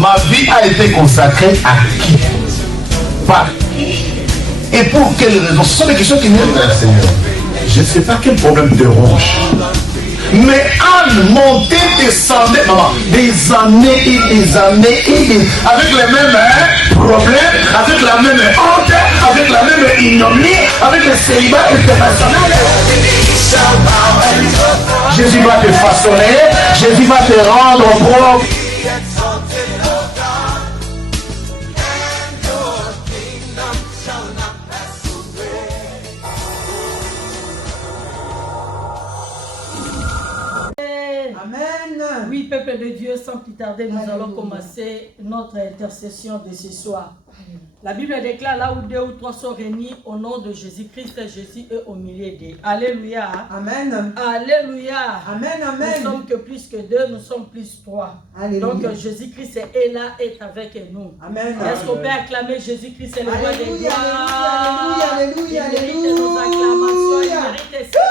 Ma vie a été consacrée à qui? Par qui? Et pour quelles raisons? Ce sont des questions qui viennent vers le Seigneur. Je ne sais pas quel problème te ronge. Mais Anne montait, descendait, maman, des années et des années et des... avec les mêmes problèmes, avec la même honte, avec la même ignominie, avec le célibat international. Jésus va te façonner, Jésus va te rendre propre. Amen. Oui, peuple de Dieu, sans plus tarder, nous allons commencer notre intercession de ce soir. La Bible déclare là où 2 ou 3 sont réunis au nom de Jésus-Christ, Jésus est au milieu d'eux. Alléluia. Amen. Alléluia. Amen, amen. Nous sommes que plus que 2, nous sommes plus 3. Alléluia. Donc Jésus-Christ est là, est avec nous. Amen. Est-ce qu'on peut acclamer Jésus-Christ est le roi des Alléluia, gloires? alléluia, Il mérite nos acclamations, il mérite cela.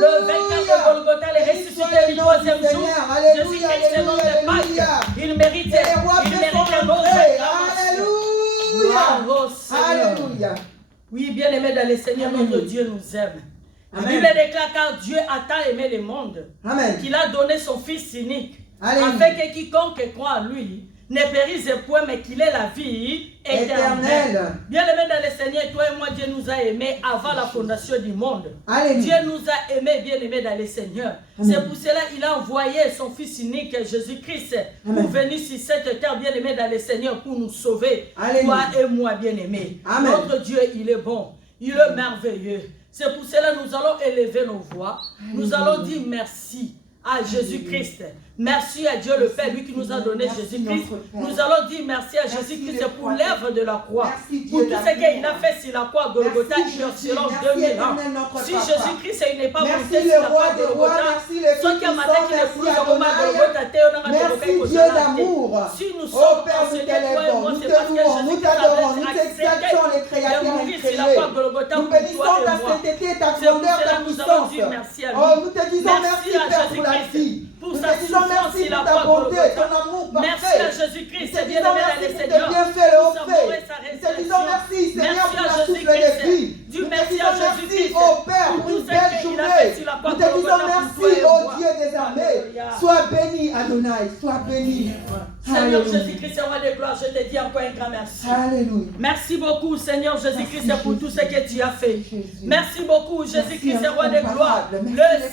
Le vainqueur de Golgotha, le ressuscité du 3e jour, Jésus-Christ est notre Pâques. Il mérite nos Alléluia. Oui, bien aimé dans le Seigneur, notre Dieu nous aime. La Bible déclare car Dieu a tant aimé le monde qu'il a donné son Fils unique, afin que quiconque croit en lui ne périsse point, mais qu'il ait la vie éternelle. Bien aimé dans le Seigneur, toi et moi, Dieu nous a aimés avant la fondation du monde. Alléluia. Dieu nous a aimés, bien aimés dans le Seigneur. C'est pour cela qu'il a envoyé son Fils unique, Jésus-Christ, pour venir sur cette terre, bien aimé dans le Seigneur, pour nous sauver. Alléluia. Toi et moi, bien aimés. Notre Dieu, il est bon, il est merveilleux. C'est pour cela que nous allons élever nos voix. Nous allons dire merci à Jésus-Christ. Merci à Dieu le Père, lui qui nous a donné Jésus-Christ. Nous allons dire merci à Jésus-Christ pour l'œuvre de la croix. Pour tout ce qu'il a fait sur la croix Golgotha, il est selon 2000 ans. Si Jésus-Christ n'est pas monté sur la croix Golgotha, ceux qui ont maté qui ne poussent au moment Golgotha, merci Dieu d'amour. Si nous Oh sommes Père, nous t'élèvons, nous te louons, nous t'adorons, nous t'exaltons les créateurs incréés. Nous bénissons ta sainteté, ta grandeur, ta puissance. Oh, nous te disons merci Père pour la vie. Pour nous sa te disons merci pour ta bonté, ton amour parfait. Merci à Jésus-Christ, nous te disons merci pour tes bienfaits et hauts faits. Nous te disons merci Seigneur pour la souffle de vie. Nous te disons merci oh Père pour une belle journée. Nous te disons merci oh Dieu des armées. Sois béni Adonai, sois béni. Seigneur Jésus-Christ, roi de gloire, je te dis encore un grand merci. Alléluia. Merci beaucoup Seigneur Jésus-Christ pour tout ce que tu as fait. Merci beaucoup Jésus-Christ, roi de gloire, le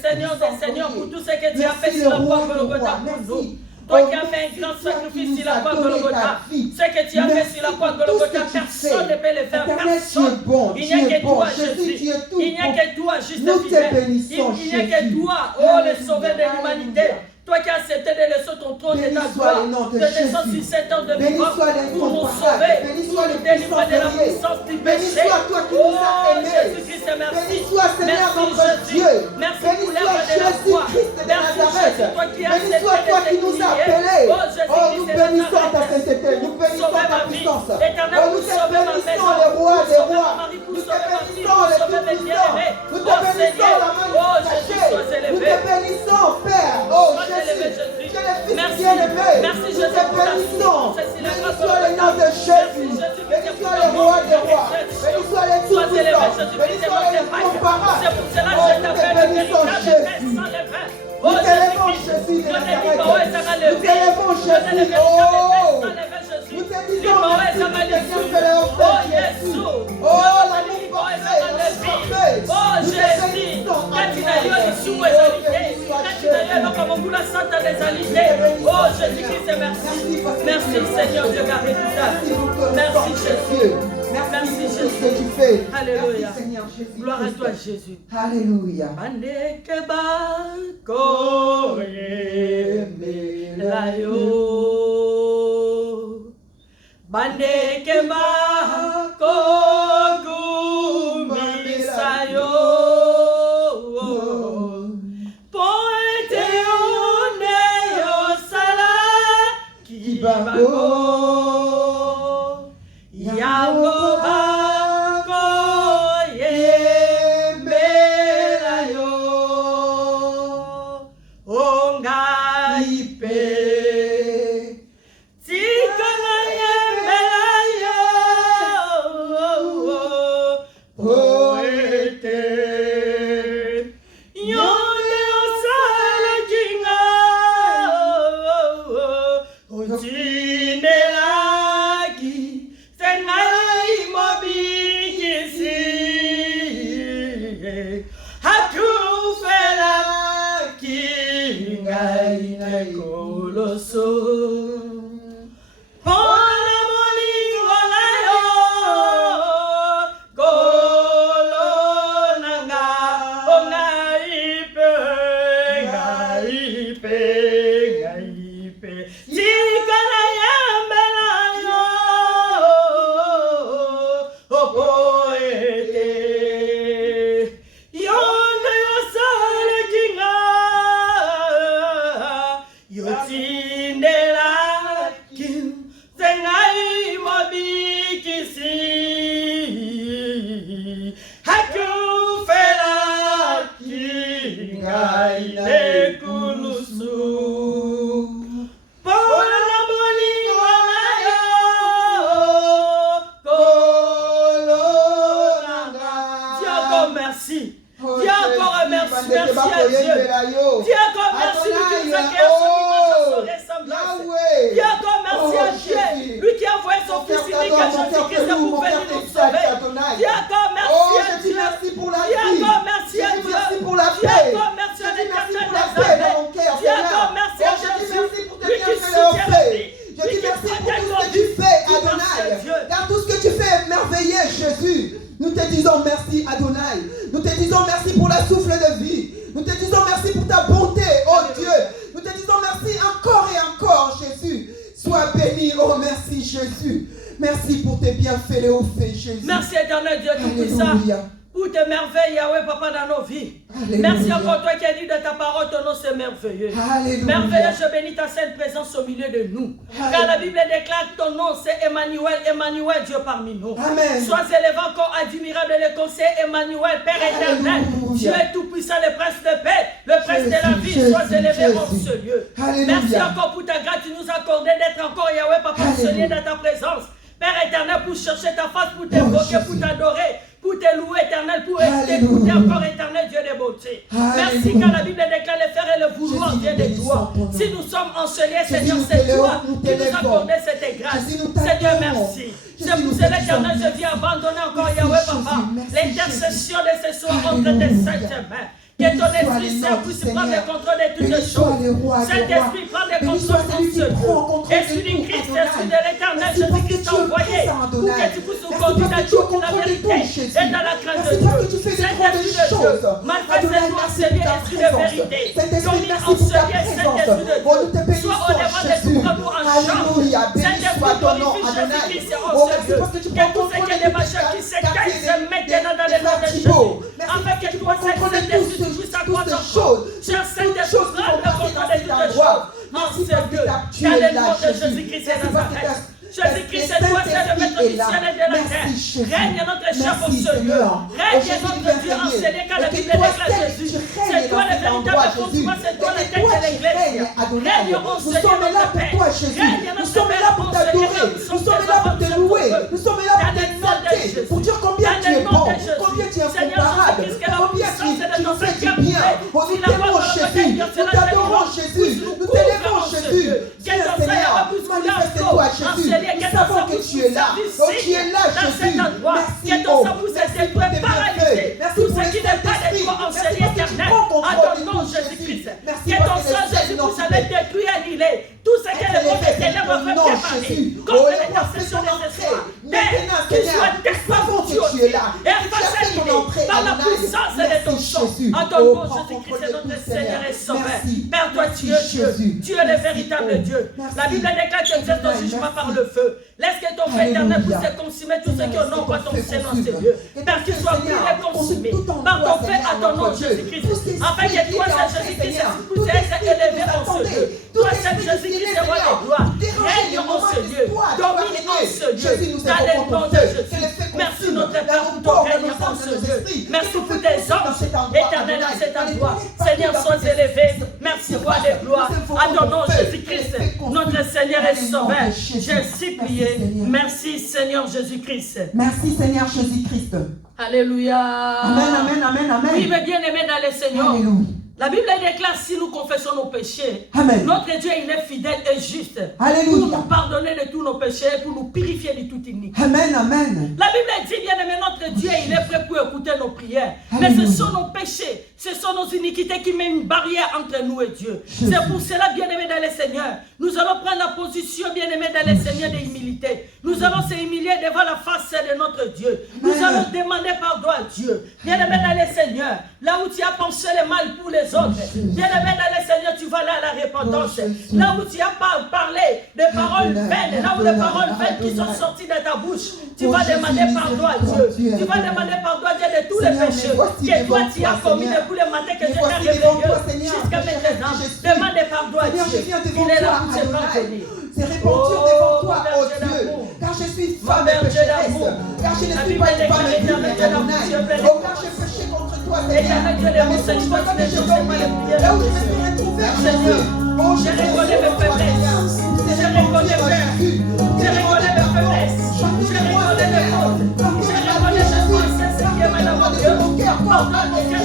Seigneur des Seigneurs pour tout ce que tu as fait sur la croix Golgotha pour nous. Toi qui as fait un grand sacrifice sur la croix Golgotha, ce que tu as fait sur la croix Golgotha, personne ne peut le faire, personne. Il n'y a que toi Jésus, il n'y a que toi juste il n'y a que toi, oh le sauveur de l'humanité. Toi qui as accepté de laisser ton trône et ta gloire, de descendre sur cette heure de vivant pour nous sauver, pour nous délivrer de la puissance du péché. Oh Jésus-Christ, merci. Merci Jésus. Merci pour l'œuvre de la croix. Merci Jésus, toi qui as accepté de nous appeler. Oh nous bénissons ta sainteté, nous bénissons ta puissance. Éternel, nous te bénissons les rois des rois. Nous te bénissons les tout-puissants. Nous te bénissons la main cachée. Nous te bénissons Père. Oh Jésus, merci, merci Jésus pour ta bénissons. Béni soit le nom de Jésus. Béni soit le roi des rois. Béni soit le tout-puissant. Béni soit le incomparable. Oh, nous te bénissons Jésus. Nous t'élèvons Jésus de Nazareth. Nous t'élèvons Jésus. Oh, nous te disons merci pour tes bienfaits oh Jésus. Oh, l'amour parfait, l'amour parfait. Oh Jésus, oh Jésus-Christ, merci. Merci Seigneur Dieu, garde tout ça. Merci Jésus. Merci Jésus ce que tu fais. Alléluia. Merci Seigneur Jésus. Gloire à toi Jésus. Alléluia. Yago bako ye melayo. ngai nekulusu. Pona bolingo na yo, kolo nanga. Dieu encore merci. Dieu encore merci. Merci à Dieu. Dieu encore merci. Lui qui nous a créé son image à son ressemblance. Dieu encore merci à Dieu. Lui qui a envoyé son fils unique à Jésus-Christ pour venir nous sauver. Dieu encore merci à Dieu. Dieu encore merci à Dieu. Dieu encore merci à l'Éternel des armées. Dieu encore merci à Jésus. Lui qui soutient la vie. Je dis merci pour tout ce que tu fais, Adonai. Car tout ce que tu fais est merveilleux, Jésus. Nous te disons merci, Adonai. Nous te disons merci pour la souffle de vie. Nous te disons merci pour ta bonté, oh Dieu. Nous te disons merci encore et encore, Jésus. Sois béni, oh merci, Jésus. Merci pour tes bienfaits et hauts faits, Jésus. Merci, éternel Dieu Tout-Puissant. Pour tes merveilles, Yahweh, Papa, dans nos vies. Alléluia. Merci encore toi qui as dit de ta parole, ton nom c'est merveilleux. Alléluia. Merveilleux, je bénis ta sainte présence au milieu de nous. Alléluia. Car la Bible déclare ton nom c'est Emmanuel, Emmanuel, Dieu parmi nous. Amen. Sois élevé encore, admirable le conseil, Emmanuel, Père éternel. Alléluia. Dieu est tout-puissant, le prince de paix, le prince de la vie. Jésus, Sois élevé Jésus. en ce lieu. Alléluia. Merci encore pour ta grâce, tu nous as accordé d'être encore Yahweh, Papa, en ce lieu dans ta présence. Père éternel, pour chercher ta face, pour t'invoquer, pour t'adorer, pour te louer, éternel, pour t'écouter encore, éternel, Dieu de beauté. Merci car la Bible déclare le faire et le vouloir vient de toi. Si nous sommes enseigés, Seigneur, c'est toi qui nous as accordé cette grâce. Seigneur, merci. C'est pour cela, éternel, je viens abandonner encore Yahweh, Papa, l'intercession de ce soir entre tes saintes mains. Que ton Esprit Saint puisse prendre le contrôle de toutes les choses. Saint-Esprit, prends le contrôle dans ce lieu. Jésus-Christ, Jésus de l'Éternel, Jésus-Christ t'a envoyé pour que tu puisses nous conduire dans toute la vérité et dans la crainte de Dieu. Saint-Esprit de Dieu, manifeste-nous enseigner l'Esprit de vérité. Domine enseigner Saint-Esprit de Dieu. Sois au devant de tout comme nous en chante. Saint-Esprit, glorifie Jésus-Christ en ce lieu. Que tout ce qui est des machins qui s'éteignent se maintenant dans le nom de Jésus. Afin que toi, Saint-Esprit, puisse accroître encore. Cher Saint-Esprit, prends le contrôle de toutes les choses. En ce lieu, dans le nom de Jésus-Christ et Nazareth. Jésus-Christ, c'est toi, c'est le maître du ciel et de la terre. Règne notre chef au ce lieu. Règne notre Dieu enseigné car la Bible déclare Jésus. C'est toi le véritable fondement, c'est toi la tête de l'Église. Règne au Nous sommes là pour toi, Jésus. Nous sommes là pour t'adorer. Nous sommes là pour te louer. Nous sommes là pour t'exalter. Pour dire combien tu es bon, combien tu es incomparable, combien tu fais du bien. Nous t'aimons, Jésus. Nous t'adorons, Jésus. Nous t'élevons, Jésus. Seigneur, manifeste-toi, Jésus. Nous savons que tu es là. Oh, tu es là, Jésus. Merci, oh. Merci pour tes bienfaits. Merci pour les Saint-Esprit. Merci pour que tu prends contrôle de nous, Jésus. Merci que ton sang, Jésus, vous allez détruire et annihiler tout ce que les mauvais ténèbres veulent préparer. Comme l'intercession nécessaire. Mais qu'il soit défendu et effacé par la puissance de ton sang. En ton nom, Jésus-Christ est notre Seigneur et Sauveur. Père, toi, tu es Dieu. Tu es le véritable Dieu. La Bible déclare que tu es ton jugement par le feu. Laisse que ton feu éternel puisse consumer tous ceux qui honorent pas ton Seigneur dans ces lieux. Père, qu'il soit brûlé et consumé par ton feu à ton nom, Jésus-Christ. Afin que toi, c'est Jésus-Christ, puisse être élevé en ce lieu. Toi, c'est Jésus-Christ, c'est roi de gloire. Règne en ce lieu. Domine en ce lieu. Dans le nom de Jésus. Merci notre Père pour ton règne en ce lieu. Merci pour tes anges éternels dans cet endroit. Seigneur, sois élevé. Merci, roi de gloire. À ton nom, Jésus-Christ, notre Seigneur et Sauveur. J'ai supplié. Merci, Seigneur Jésus-Christ. Merci, Seigneur Jésus-Christ. Alléluia. Amen, amen, amen, amen. Oui, mais bien aimé dans le Seigneur. Alléluia. La Bible déclare si nous confessons nos péchés, Amen. Notre Dieu il est fidèle et juste Alléluia. pour nous pardonner de tous nos péchés, pour nous purifier de toute iniquité. Amen, amen. La Bible dit bien aimé, notre Dieu il est prêt pour écouter nos prières. Alléluia. Mais ce sont nos péchés, ce sont nos iniquités qui mettent une barrière entre nous et Dieu. Jésus. C'est pour cela bien aimé dans le Seigneur, nous allons prendre la position bien aimé dans le Seigneur de l'humilité. Nous allons se humilier devant la face de notre Dieu. Nous allons demander pardon à Dieu. Bien aimé dans le Seigneur, là où tu as pensé le mal pour les autres, bien aimé dans le Seigneur, tu vas là à la repentance. Là où tu n'as pas parlé de paroles vaines, là où les paroles vaines qui sont sorties de ta bouche, tu vas demander pardon à Dieu. Tu vas demander pardon à Dieu de tous les péchés que toi tu as commis depuis le matin que tu t'es réveillé jusqu'à maintenant. Demande pardon à Dieu. Il est là pour te pardonner. C'est repentir devant toi, oh Dieu, car je suis femme et pécheresse, car je ne suis pas une femme digne, oh car j'ai péché contre toi, Seigneur. La maison de toi que je dormais, là où je me suis retrouvé, Jésus. Oh, je reconnais mes faiblesses. Je reconnais, Père. Je reconnais mes faiblesses. Je reconnais mes fautes. Je reconnais Jésus. C'est ce qui est malheureux de mon cœur. Pardonne mon cœur. Je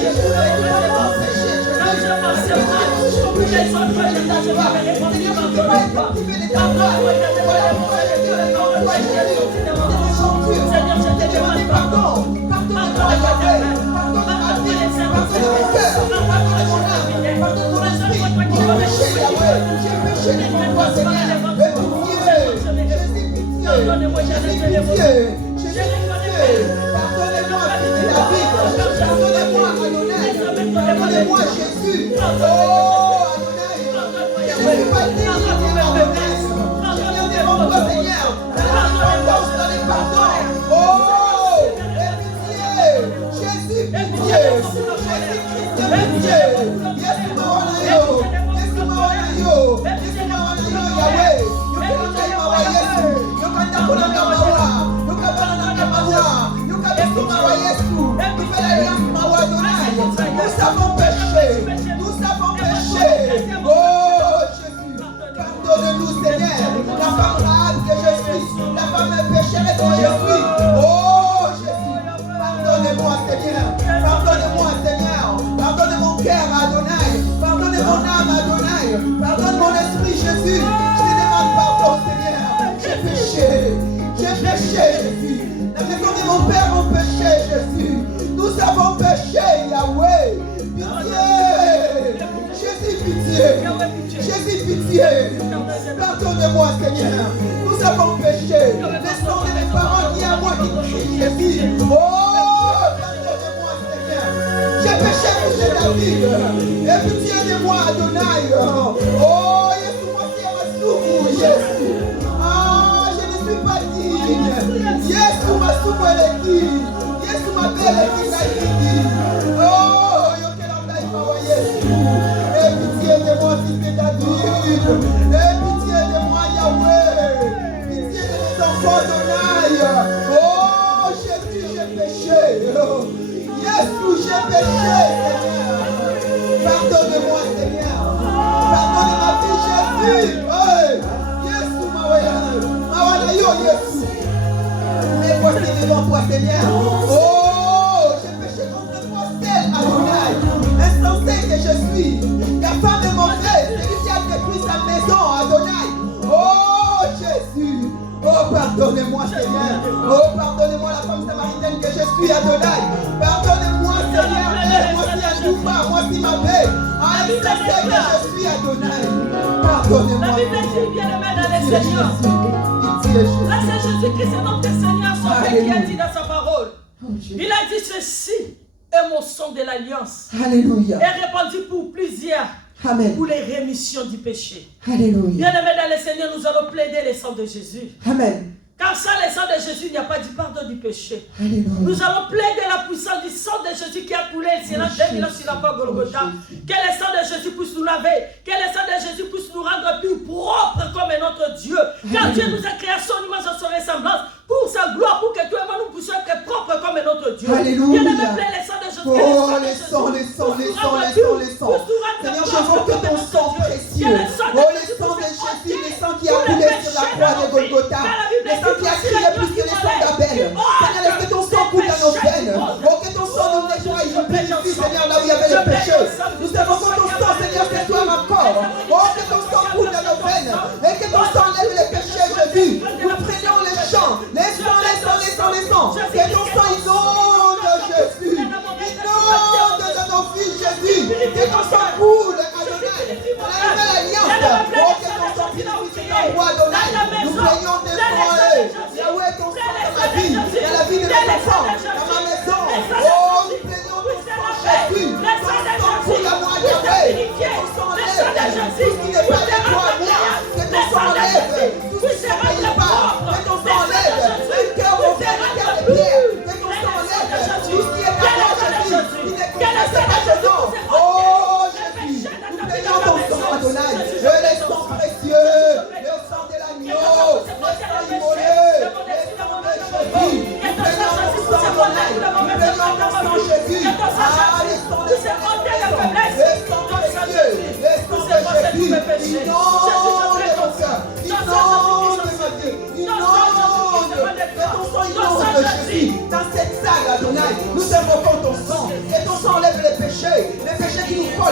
Pardonnez-moi, Jésus. Oh, Adonai. Je ne suis pas digne de ma faiblesse. Je viens devant toi, Seigneur. Dans les pardons. Oh, aie pitié. Jésus, pitié. Jésus-Christ, pitié. Yesu-Mawanayo. Yesu-Mawanayo. Yesu-Mawanayo, Yahweh. Yokandayimawa Yesu. Yokandakulangamawa. Yokabananangamawa. Yokabesumawa Yesu. Yokandayimawa Adonai. Nous avons péché. Nous avons péché. Oh Jésus, pardonne-nous Seigneur. La femme grave que je suis, la femme pécheresse que je suis. Oh Jésus, pardonne-moi Seigneur. Pardonne-moi Seigneur. Pardonne mon cœur Adonai. Pardonne mon âme Adonai. Pardonne mon esprit Jésus. Je te demande pardon Seigneur. J'ai péché. J'ai péché Jésus. La maison de mon père ont péché Jésus. Nous avons péché Yahweh. Pitié. Jésus pitié. Jésus pitié. Pardonne-moi Seigneur. Nous avons péché. Laissons de mes parents qui à moi qui crient Jésus. Oh, pardonne-moi Seigneur. J'ai péché contre David. Et pitié de moi Adonai. Oh, Jésus-moi qui a ma souffle. Jésus. Ah, je ne suis pas digne. Jésus m'a soufflé qui. Jésus m'a belle qui. Oh, aie pitié de moi, fils de David. Aie pitié de moi, Yahweh. Pitié de mes enfants d'Onaï. Oh, Jésus, j'ai péché. Jésus, j'ai péché, Seigneur. Pardonne-moi, Seigneur. Pardonne ma vie, Jésus. Jésus, ma Jésus. Mais voici devant toi, Seigneur. Oh, j'ai péché contre toi, seul, Adonai. Insensé que je suis, la femme de mon frère, celui qui a détruit sa maison, Adonai. Oh Jésus, oh pardonnez-moi Seigneur, oh pardonnez-moi la femme samaritaine que je suis, Adonai. Pardonnez-moi Seigneur, moi si un doupa, moi si ma paix, insensé que je suis, Adonai. Pardonnez-moi. La Bible dit bien aimé dans les Seigneurs. Là c'est Jésus-Christ, c'est notre Seigneur, son Père qui a dit dans sa parole. Il a dit ceci. Et mon sang de l'alliance Alléluia. est répandu pour plusieurs. Amen. Pour les rémissions du péché. Alléluia. Bien-aimés dans le Seigneur, nous allons plaider le sang de Jésus. Amen. Car sans le sang de Jésus, il n'y a pas de pardon du péché. Alléluia. Nous allons plaider la puissance du sang de Jésus qui a coulé sur la 2000 ans sur la croix Golgotha. Que le sang de Jésus puisse nous laver. Que le sang de Jésus puisse nous rendre plus propres comme notre Dieu. Car Dieu nous a créé à son image, à son ressemblance. Pour sa gloire, pour que toi et moi nous puissions être propres comme notre Dieu. Alléluia. Bien-aimés, le sang de Jésus. Oh, les sangs. Seigneur, j'invoque ton sang précieux. Oh, les sangs de Jésus, les sangs qui a coulé sur la croix de Golgotha. Les sangs qui a crié plus que les sangs d'Abel. Seigneur, laisse que ton sang coule dans nos veines. Oh, que ton sang nous nettoie et nous purifie, Seigneur, là où il y avait le péché. Nous invoquons ton sang, Seigneur, cette toi encore. Oh, que ton sang coule dans nos veines. Et que ton sang lève les péchés, Jésus. Nous prenons les chants. Les sangs. Que ton sang inonde, Jésus. Inonde de nos vies, Jésus. Que ton sang coule, Adonai.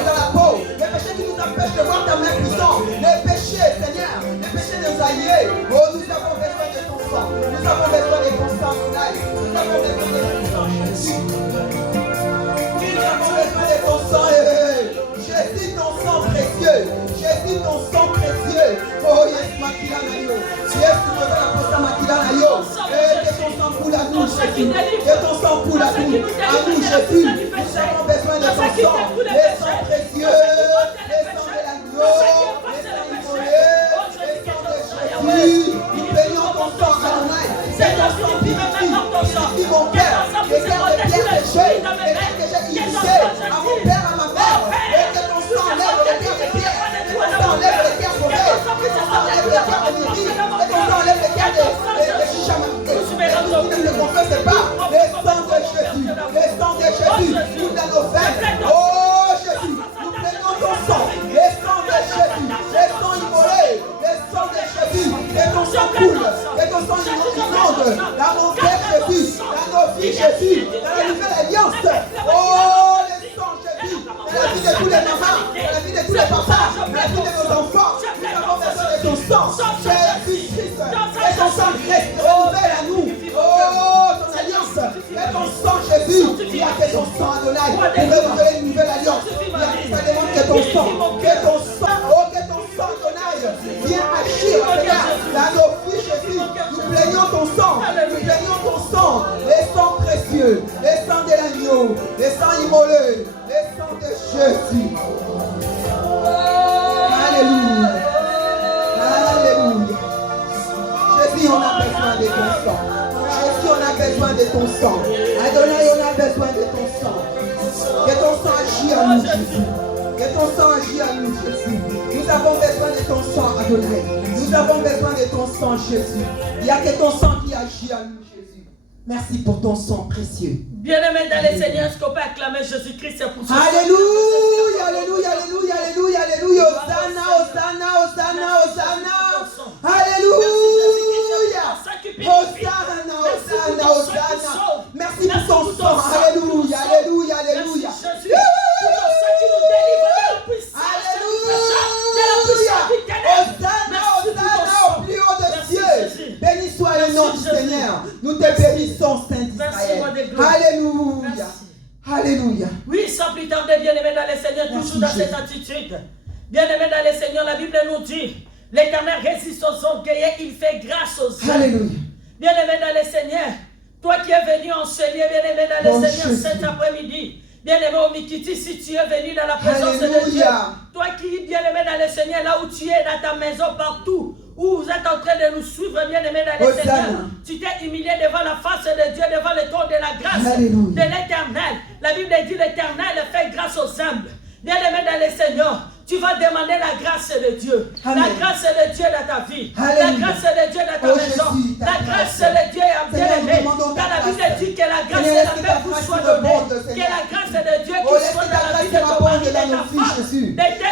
dans la peau, les péchés qui nous empêchent de voir ta main puissante, les péchés, Seigneur, les péchés de nos alliés. Oh, nous avons besoin de ton sang. Nous avons besoin de ton sang, tonight. Nous avons besoin de ton sang, Jésus. Nous avons besoin de ton sang, Jésus, ton sang précieux. Jésus, ton sang précieux. Oh, yes, Makilanayo. Yes, nous avons la Makilanayo. Que ton sang coule à nous, Jésus. Que ton sang coule à nous. À nous, Jésus. Nous avons besoin de ton sang. Les sangs précieux. Les sangs de l'agneau. Les sangs immolés. Les sangs de Jésus. Nous plaignons ton sang, Adonai. C'est ton sang purifie mon cœur. Les cœurs de pierre péchés. Les cœurs que j'ai initiés à mon père, à ma mère. Et que ton sang enlève les cœurs de pierre. Que ton sang enlève les cœurs mauvais. Que ton sang enlève les cœurs de mépris. Que ton sang enlève les cœurs de chichamanité. Et nous qui ne confessons pas les sangs de Jésus. Les sangs de Jésus. Tout dans nos veines. Oh Jésus. Nous plaignons ton sang. Les sangs de Jésus. Les sangs immolés. Les sangs de Jésus. Que ton sang coule. Que ton sang inonde. Dans mon cœur Jésus. Dans nos vies Jésus. Dans la nouvelle alliance. Oh les sangs Jésus. Dans la vie de tous les mamans. Dans la vie de tous les papas. Dans la vie de nos enfants. Nous avons besoin de ton sang. Jésus Christ. Que ton sang reste renouvelle à nous. Oh ton alliance. Que ton sang Jésus. Il y a que ton sang Adonai. Pour renouveler une nouvelle alliance. Ça demande que ton sang. Que ton sang. Oh que ton sang Adonai. Viens agir Seigneur. Dans nos vies Jésus. Nous plaignons ton sang. Nous plaignons ton sang. Les sangs précieux. Les sangs de l'agneau. Les sangs immolés. Les sangs de Jésus. Alléluia. Alléluia. Jésus, on a besoin de ton sang. Jésus, on a besoin de ton sang. Adonai, on a besoin de ton sang. Que ton sang agisse à nous, Jésus. Que ton sang agisse à nous, Jésus. Nous avons besoin de ton sang, Adonai. Nous avons besoin de ton sang, Jésus. Il n'y a que ton sang qui agit à nous, Jésus. Merci pour ton sang précieux. Bien-aimés dans les Seigneurs, est-ce qu'on peut acclamer Jésus-Christ pour ce Alléluia, alléluia, alléluia, alléluia, alléluia. Hosanna, Hosanna, Hosanna, Hosanna. Alléluia. Hosanna, Hosanna, Hosanna. Merci pour ton sang. Alléluia, alléluia, alléluia. Alléluia. Hosanna au plus haut de Dieu. Béni soit le nom du Seigneur. Nous te bénissons, Saint Israël. Alléluia. Alléluia. Oui, sans plus tarder, bien-aimés dans les Seigneurs, toujours dans cette attitude. Bien-aimés dans les Seigneurs, la Bible nous dit, l'Éternel résiste aux orgueilleux, il fait grâce aux hommes. Alléluia. Bien-aimés dans les Seigneurs, toi qui es venu en ce lieu, bien-aimé dans les Seigneurs, cet après-midi, bien-aimé au Mikiti, si tu es venu dans la présence de Dieu, toi qui, bien-aimé dans les Seigneurs, là où tu es, dans ta maison, partout, où vous êtes en train de nous suivre, bien-aimés dans les Seigneurs, tu t'es humilié devant la face de Dieu, devant le trône de la grâce de l'Éternel. La Bible dit l'Éternel fait grâce aux humbles. Bien-aimés dans les Seigneurs, tu vas demander la grâce de Dieu. Amen. La grâce de Dieu dans ta vie. Alléluia. La grâce de Dieu dans ta maison. Jésus, la grâce de Dieu est bien-aimé. Quand la Bible dit que la grâce et la paix vous soient données. Que la grâce de Dieu qui soit dans la vie de ton mari, de ta femme.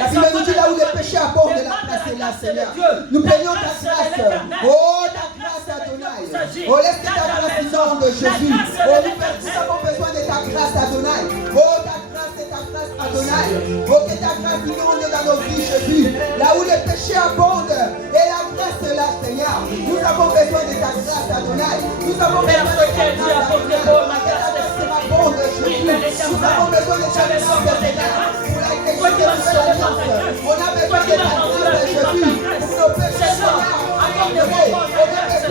La Bible nous dit là où les péchés abondent, la grâce est là, Seigneur. Nous plaignons ta grâce. Oh, ta grâce Adonai. Oh, laisse que ta grâce inonde, Jésus. Oh, nous avons besoin de ta grâce Adonai. Oh, ta grâce et ta grâce Adonai. Oh, que ta grâce inonde dans nos vies, Jésus. Là où les péchés abondent et la grâce est là, Seigneur. Nous avons besoin de ta grâce, Adonai. Nous avons besoin de ta grâce, Adonai. Que ta grâce abonde, Jésus. Nous avons besoin de ta grâce, Seigneur. Pour la question de l'alliance. On a besoin de ta grâce, Jésus. Pour nos péchés, Seigneur. On a besoin de ta grâce et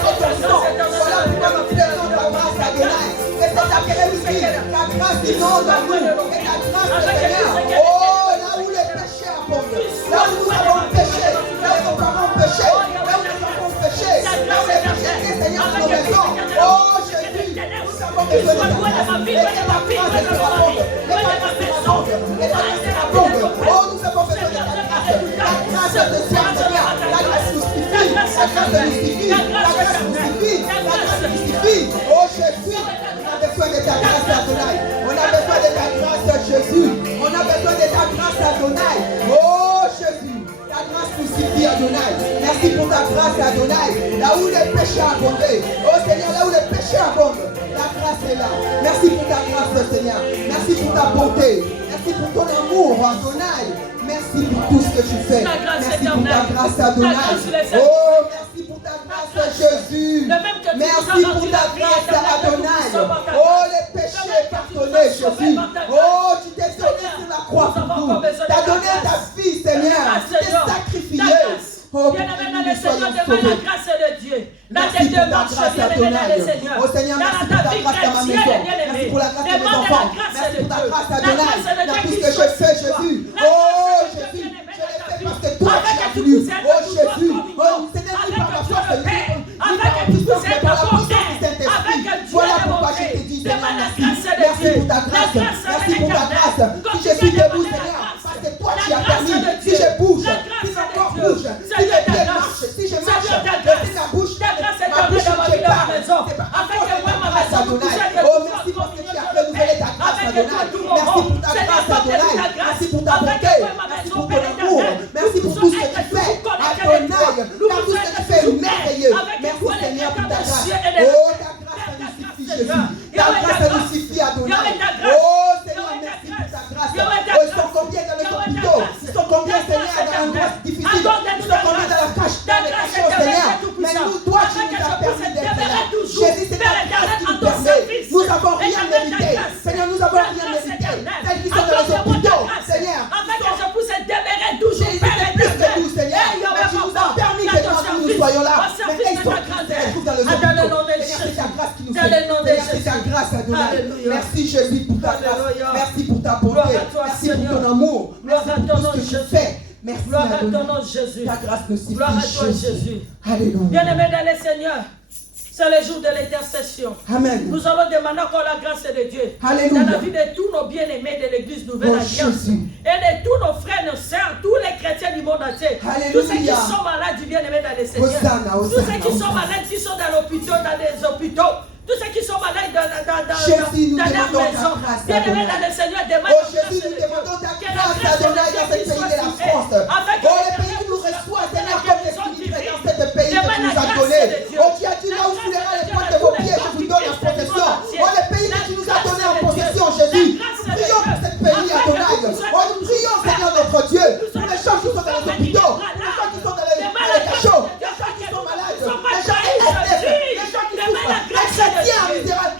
de ton sang. Voilà pourquoi nous plaisons ta grâce, Adonai. Que cet après-midi, ta grâce inonde en nous. Et ta grâce, Seigneur. Oh, là où les péchés abondent, là où nous avons péché, là où nos parents péché, là où nous avons péché, là où les péchés étaient, Seigneur, dans nos maisons. Oh, Jésus, nous avons besoin de ta grâce. Et que ta grâce est abonde. Et ta grâce est abonde. Et ta grâce est abonde. Oh, nous avons besoin de ta grâce. La grâce de Dieu, Seigneur. La grâce nous suffit. La grâce nous suffit. La grâce nous suffit. La grâce nous suffit. Oh, Jésus, on a besoin de ta grâce, Adonai. On a besoin de ta grâce, Jésus. On a besoin de ta grâce, Adonai. Oh, Jésus. Ta grâce nous suffit, Adonai. Merci pour ta grâce, Adonai. Là où les péchés abondent. Oh, Seigneur, là où les péchés abondent, la grâce est là. Merci pour ta grâce, Seigneur. Merci pour ta bonté. Merci pour ton amour. amour, Adonai. Merci pour tout ce que tu fais. Merci pour ta grâce, Adonai. Oh, merci pour ta grâce, Jésus. Merci pour ta grâce, Adonai. Oh, les péchés pardonnés, Jésus. Oh, tu t'es donné sur la croix pour nous. Tu as donné ta vie, Seigneur. Tu t'es sacrifié. Oh, bien-aimé dans le Seigneur, demande la grâce de Dieu. Dans tes démarches, bien-aimé dans le Seigneur. Oh Seigneur, merci pour ta grâce dans ma maison. Merci pour la grâce de mes enfants. Merci pour ta grâce, Adonai. Dans tout ce que je fais, Jésus. Oh, Jésus, je l'ai fait parce que toi, tu as voulu. Oh, Jésus. Oh, ce n'est plus par ma force, ni par ma puissance, mais par la puissance du Saint-Esprit. Voilà pourquoi je te dis, Seigneur, merci. Merci pour ta grâce. Merci pour ta grâce. Si je suis debout, Seigneur, parce que toi, tu as permis. Si je bouge, si mon corps bouge, si mes pieds marchent, si je marche, si ma bouche ne parle, c'est pas ta grâce, Adonai. Oh, merci parce que tu as renouvelé ta grâce, Adonai. Merci pour ta grâce, Adonai. Merci pour ta bonté. Merci pour ton amour. Merci pour tout ce que tu fais, Adonai. Car tout ce que tu fais est merveilleux. Merci, Seigneur, pour ta grâce. Oh, ta grâce, ça nous suffit, Jésus. Ta grâce, ça nous suffit, Adonai. Oh, Seigneur, merci pour ta grâce. Oh, ils sont combien dans les hôpitaux? Ils sont combien, Seigneur, dans l'endroit difficile? Ils sont combien dans la cache, dans les cachots, Seigneur? Mais nous, toi, tu nous as permis d'être là. Jésus, c'est ta grâce qui nous permet. Nous n'avons rien mérité. Seigneur, nous n'avons rien mérité. Celles qui sont dans les hôpitaux, Seigneur. Afin que je puisse demeurer toujours plus que nous, Seigneur. Mais tu nous as permis que nous soyons là. Mais ils sont tous dans les hôpitaux. Seigneur, c'est ta grâce qui nous fait. Seigneur, c'est ta grâce, Adonai. Merci, Jésus, pour ta grâce. Merci pour ta bonté. Merci pour ton amour. Merci pour tout ce que tu fais. Merci, gloire à ton Adonai. nom, Jésus. Ta grâce nous suffit. Gloire à toi, Jésus. Alléluia. Bien-aimé dans le Seigneur, c'est le jour de l'intercession. Amen. Nous allons demander encore la grâce de Dieu. Alléluia. Dans la vie de tous nos bien-aimés de l'Église Nouvelle Alliance. Jésus. Et de tous nos frères, nos sœurs, tous les chrétiens du monde entier. Alléluia. Tous ceux qui sont malades du bien-aimé dans le Seigneur. Hosanna, Tous Hosanna, ceux qui sont Hosanna. malades, qui sont dans l'hôpital, dans les hôpitaux. Tous ceux qui sont malades Jésus, nous dans leur demandons ta maison. grâce, Bien-aimé Adonai. dans le Seigneur, demande Oh Jésus, nous demandons ta grâce, Adonai, dans ce pays de la France. Oh, les pays qui nous reçoivent, Seigneur, comme les immigrés dans ce pays que tu nous as donné. Oh, tu as dit là où vous verrez les points de vos pieds, je vous donne en possession. Oh, les pays que tu nous as donné en possession, Jésus. Nous prions pour ce pays, Adonai. Oh, nous prions, Seigneur notre Dieu, pour les gens qui sont dans les hôpitaux, les gens qui sont dans les cachots, les gens qui sont malades, les gens qui sont les gens qui souffrent, les chrétiens misérables.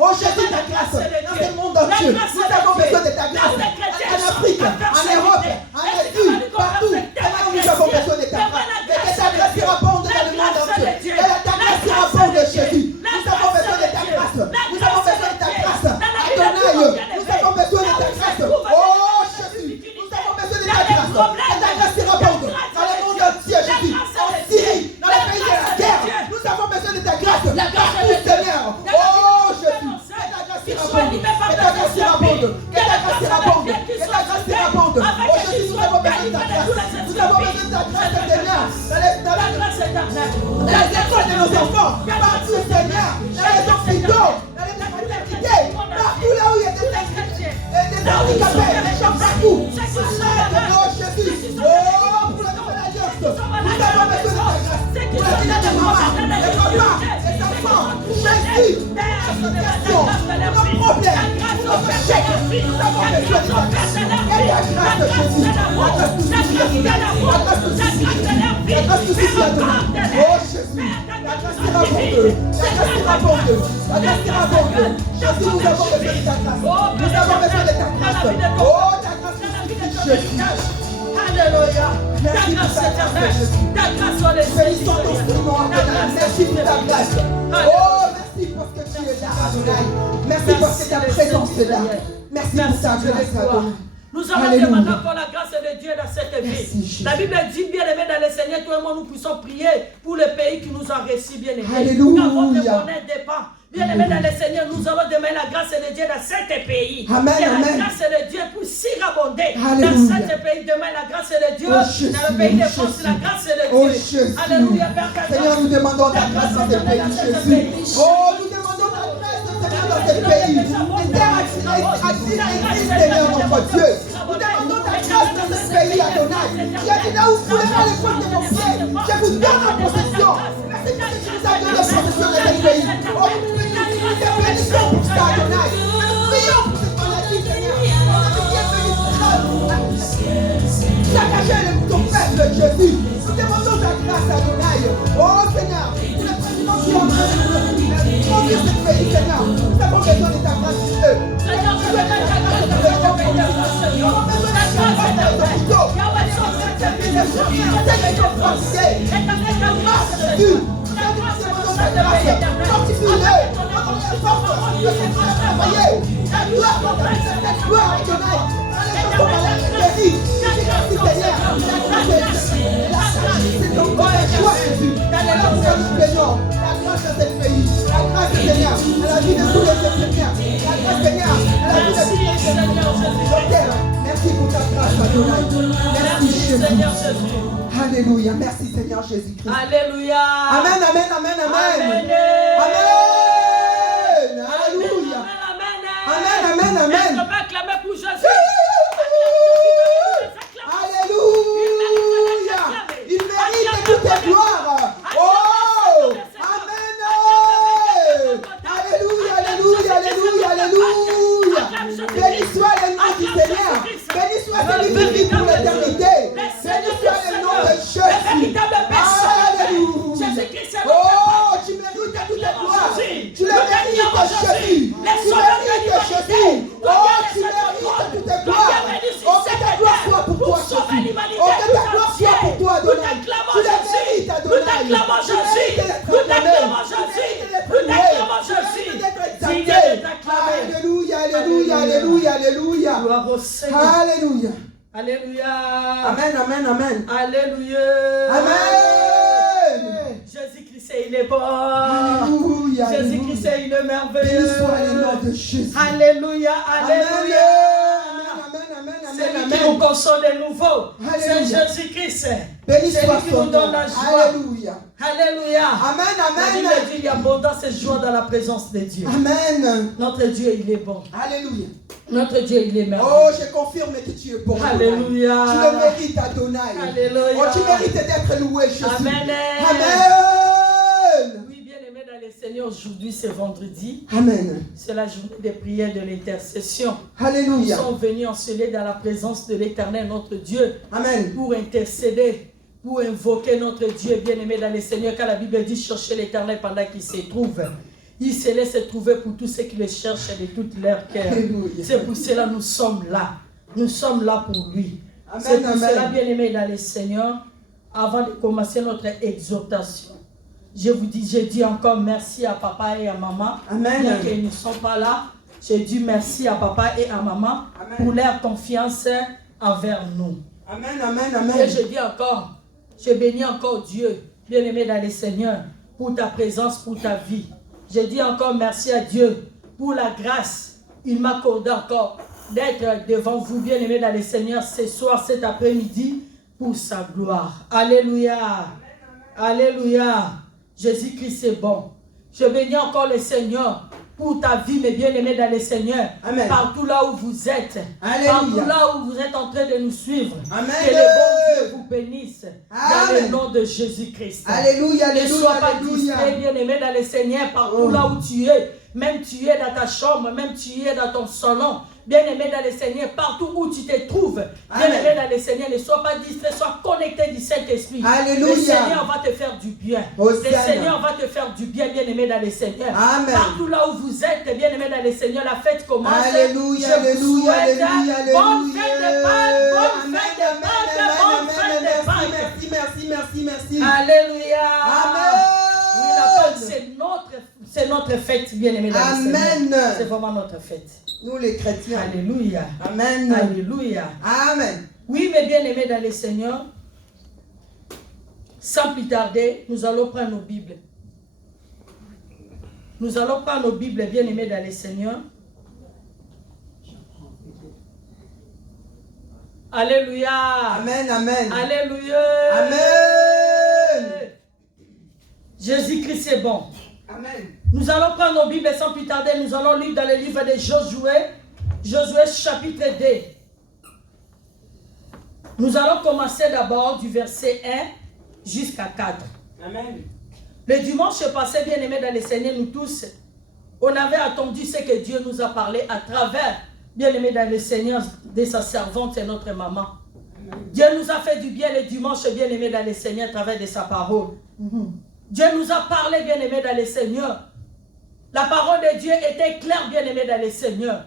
Oh Jésus, ta grâce dans ce monde entier. Nous avons besoin de ta grâce. En Afrique, en Europe, en Asie, partout. Nous avons besoin de ta grâce. Et que ta grâce se répande dans le monde entier. Et ta grâce se répande de Jésus. Nous avons besoin de ta grâce. Nous avons besoin de ta grâce. Adonai, nous avons besoin de ta grâce. Oh Jésus, nous avons besoin de ta grâce. Et ta grâce se répande dans le monde entier, Jésus. En Syrie, dans les pays de la guerre. Nous avons besoin de ta grâce. Partout, Seigneur. Oh Jésus. Que ta grâce se répande. Que ta grâce se répande. Que ta grâce se répande. Oh Jésus, nous avons besoin de ta grâce. Nous avons besoin de ta grâce, Seigneur. Dans les écoles de nos enfants. Partout, Seigneur. Dans les hôpitaux. Dans les universités. Partout là où il y a des handicapés. Des gens partout. Oh Jésus. Oh, pour la nouvelle alliance. Nous avons besoin de ta grâce. Pour la vie des mamans, des papas, des enfants. Jésus. Nos problèmes, nos péchés, nous avons besoin de ta grâce. Et ta grâce, Jésus. La grâce nous suffit, la grâce nous suffit. La grâce nous suffit, Adonai. Oh Jésus, la grâce sera bonde. La grâce sera bonde. La grâce sera bonde. Jésus, nous avons besoin de ta grâce. Nous avons besoin de ta grâce. Oh, ta grâce nous suffit, Jésus. Alléluia. Merci pour ta grâce, Jésus. Ta grâce sur les Bénissons ton Seigneur, Adonai. Merci pour ta grâce. Oh, merci parce que tu es là, Adonai. Merci parce que ta présence est là. Merci pour ta grâce, Adonai. Nous allons demander encore la grâce de Dieu dans cette vie. La Bible dit, bien-aimé dans le Seigneur, toi et moi, nous puissions prier pour le pays qui nous a reçus, bien-aimé. Alléluia. Avant de bonheur dépend. Bien-aimé dans le Seigneur, nous allons demander la grâce de Dieu dans cet pays. Amen, que amen. la grâce de Dieu puisse s'y abonder. Alléluia. Dans cet pays, demain, la grâce de Dieu. Oh, Jésus, dans le pays de oh, France, Jésus. la grâce de Dieu. Oh, Jésus. Alléluia, Père. Seigneur, nous demandons ta grâce dans ce pays, Jésus. Oh, nous demandons ta grâce, Seigneur, dans ce pays. Les terres existent, Seigneur, notre Dieu. Nous demandons ta grâce dans ce pays, Adonai. Tu as dit là où vous foulera les points de mon pied, je vous donne en possession. Merci parce que tu nous as donné la possession de ce pays. Oh, nous bénissons pour ça, Adonai. Nous prions pour cette maladie Merci pour ta grâce, Adonai. Merci, Seigneur Jésus. Alléluia. Merci, Seigneur Jésus-Christ. Alléluia. Amen, amen, amen, amen. Amen. Amen. Alléluia. Amen, amen, amen. Est-ce qu'on va acclamer pour Jésus? Alléluia. Il mérite toute ta gloire. Oh, amen. Alléluia, alléluia, alléluia, alléluia. Béni soit le nom du Seigneur. Béni soit celui qui vit pour l'éternité. Béni soit le nom de Jésus. Alléluia. Oh, tu mérites toute ta gloire. Tu le mérites, Jésus. Tu mérites, Jésus. Oh, tu mérites toute ta gloire. Oh, que ta gloire soit pour toi, Jésus. Oh, que ta gloire soit pour toi, Adonai. Tu le mérites, Adonai. Tu mérites d'être exalté. Alléluia, alléluia, alléluia, alléluia. Gloire au Seigneur. Alléluia. Alléluia. Amen, amen, amen. Alléluia. Amen. Jésus-Christ, il est bon. Alléluia. Jésus-Christ, il est merveilleux. Béni soit le nom de Jésus. Alléluia, alléluia. Amen, amen, C'est amen, lui qui amen. nous console de nouveau. C'est Alléluia. Jésus-Christ. Béni C'est soit lui qui son nous donne nom. la joie. Alléluia. Alléluia. Amen, La Bible amen. dit il y a abondance et joie dans la présence de Dieu. Amen. Notre Dieu, il est bon. Alléluia. Notre Dieu, il est merveilleux. Oh, je confirme que tu es bon. Adonai. Alléluia. Tu le mérites, Adonai. Alléluia. Oh, tu mérites d'être loué, Jésus. Amen. Amen. Oui, bien-aimés dans le Seigneur, aujourd'hui c'est vendredi. Amen. C'est la journée des prières de l'intercession. Nous Alléluia. sommes venus enceler dans la présence de l'Éternel, notre Dieu, Amen. pour intercéder, pour invoquer notre Dieu bien-aimé dans le Seigneur, car la Bible dit chercher l'Éternel pendant qu'il se trouve. Il se laisse trouver pour tous ceux qui le cherchent de tout leur cœur. Alléluia. C'est pour cela que nous sommes là. Nous sommes là pour lui. Amen, C'est pour amen. cela, bien-aimé dans le Seigneur, avant de commencer notre exhortation, je dis encore merci à papa et à maman. Amen. Bien qu'ils ne sont pas là, je dis merci à papa et à maman Amen. pour leur confiance envers nous. Amen, amen, Et amen. je dis encore, je bénis encore Dieu, bien-aimé dans le Seigneur, pour ta présence, pour ta vie. Je dis encore merci à Dieu pour la grâce. Il m'accorde encore d'être devant vous, bien-aimé dans le Seigneur, ce soir, cet après-midi, pour sa gloire. Alléluia. Alléluia. Jésus-Christ est bon. Je bénis encore le Seigneur pour ta vie, mes bien-aimés dans le Seigneur. Amen. Partout là où vous êtes. Alléluia. Partout là où vous êtes en train de nous suivre. Amen. Que le bon Dieu vous bénisse. Dans Amen. le nom de Jésus-Christ. Alléluia, Ne sois alléluia, pas alléluia. distrait, bien-aimé dans le Seigneur, partout Oh. là où tu es. Même tu es dans ta chambre, même tu es dans ton salon. Bien-aimé dans le Seigneur, partout où tu te trouves. Bien-aimé dans le Seigneur, ne sois pas distrait, sois connecté du Saint-Esprit. Alléluia. Le Seigneur va te faire du bien. Hosanna. Le Seigneur va te faire du bien, bien-aimé dans le Seigneur. Amen. Partout là où vous êtes, bien-aimé dans le Seigneur, la fête commence. Alléluia, Je vous alléluia, souhaite alléluia, bonne fête de Pâques, bonne Amen, fête de Pâques, amen, bonne fête amen, de amen. Pâques. Merci, merci. Alléluia. Amen. Oui, la Pâques, c'est notre fête, bien-aimé dans le Seigneur. Amen. C'est vraiment notre fête. Nous les chrétiens. Alléluia. Amen. Alléluia. Amen. Oui, mes bien-aimés dans le Seigneur, sans plus tarder, nous allons prendre nos Bibles. Nous allons prendre nos Bibles, bien-aimés dans le Seigneur. Alléluia. Amen, amen. Alléluia. Amen. Jésus-Christ est bon. Amen. Nous allons prendre nos Bibles sans plus tarder. Nous allons lire dans le livre de Josué. Josué chapitre 2. Nous allons commencer d'abord du verset 1 jusqu'à 4. Amen. Le dimanche passé, bien-aimés dans le Seigneur, nous tous, on avait attendu ce que Dieu nous a parlé à travers, bien-aimés dans le Seigneur, de sa servante et notre maman. Dieu nous a fait du bien le dimanche, bien-aimés dans le Seigneur, à travers de sa parole. Dieu nous a parlé, bien-aimés dans le Seigneur. La parole de Dieu était claire, bien-aimés dans le Seigneur.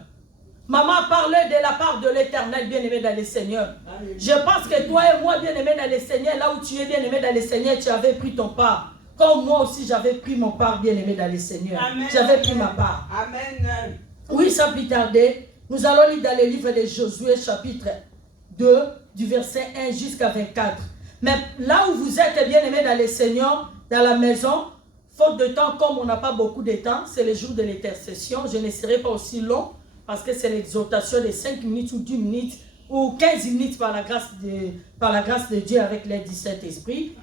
Maman parlait de la part de l'Éternel, bien-aimé dans le Seigneur. Je pense que toi et moi, bien-aimé dans le Seigneur, là où tu es, bien-aimé dans le Seigneur, tu avais pris ton part. Comme moi aussi, j'avais pris mon part, bien-aimé dans le Seigneur. J'avais pris ma part. Amen. Oui, sans plus tarder, nous allons lire dans le livre de Josué, chapitre 2, du verset 1 jusqu'à 24. Mais là où vous êtes, bien-aimé dans le Seigneur, dans la maison, faute de temps, comme on n'a pas beaucoup de temps, c'est le jour de l'intercession. Je ne serai pas aussi long parce que c'est l'exhortation de 5 minutes ou 10 minutes ou 15 minutes par la grâce de Dieu avec l'aide du Saint-Esprit.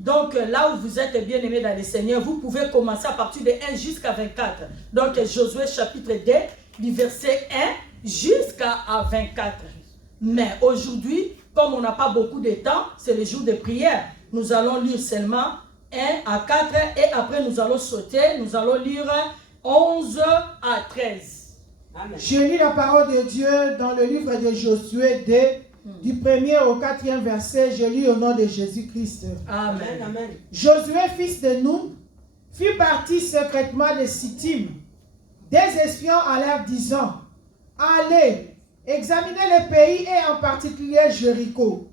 Donc là où vous êtes bien aimés dans le Seigneur, vous pouvez commencer à partir de 1 jusqu'à 24. Donc Josué chapitre 2, du verset 1 jusqu'à 24. Mais aujourd'hui, comme on n'a pas beaucoup de temps, c'est le jour de prière. Nous allons lire seulement 1 à 4 et après nous allons sauter, nous allons lire 11 à 13. Amen. Je lis la parole de Dieu dans le livre de Josué 2, du 1er au 4e verset. Je lis au nom de Jésus-Christ. Amen. Amen. Josué, fils de Nun, fit partir secrètement de Sittim. Des espions allèrent disant, allez, examinez le pays et en particulier Jéricho.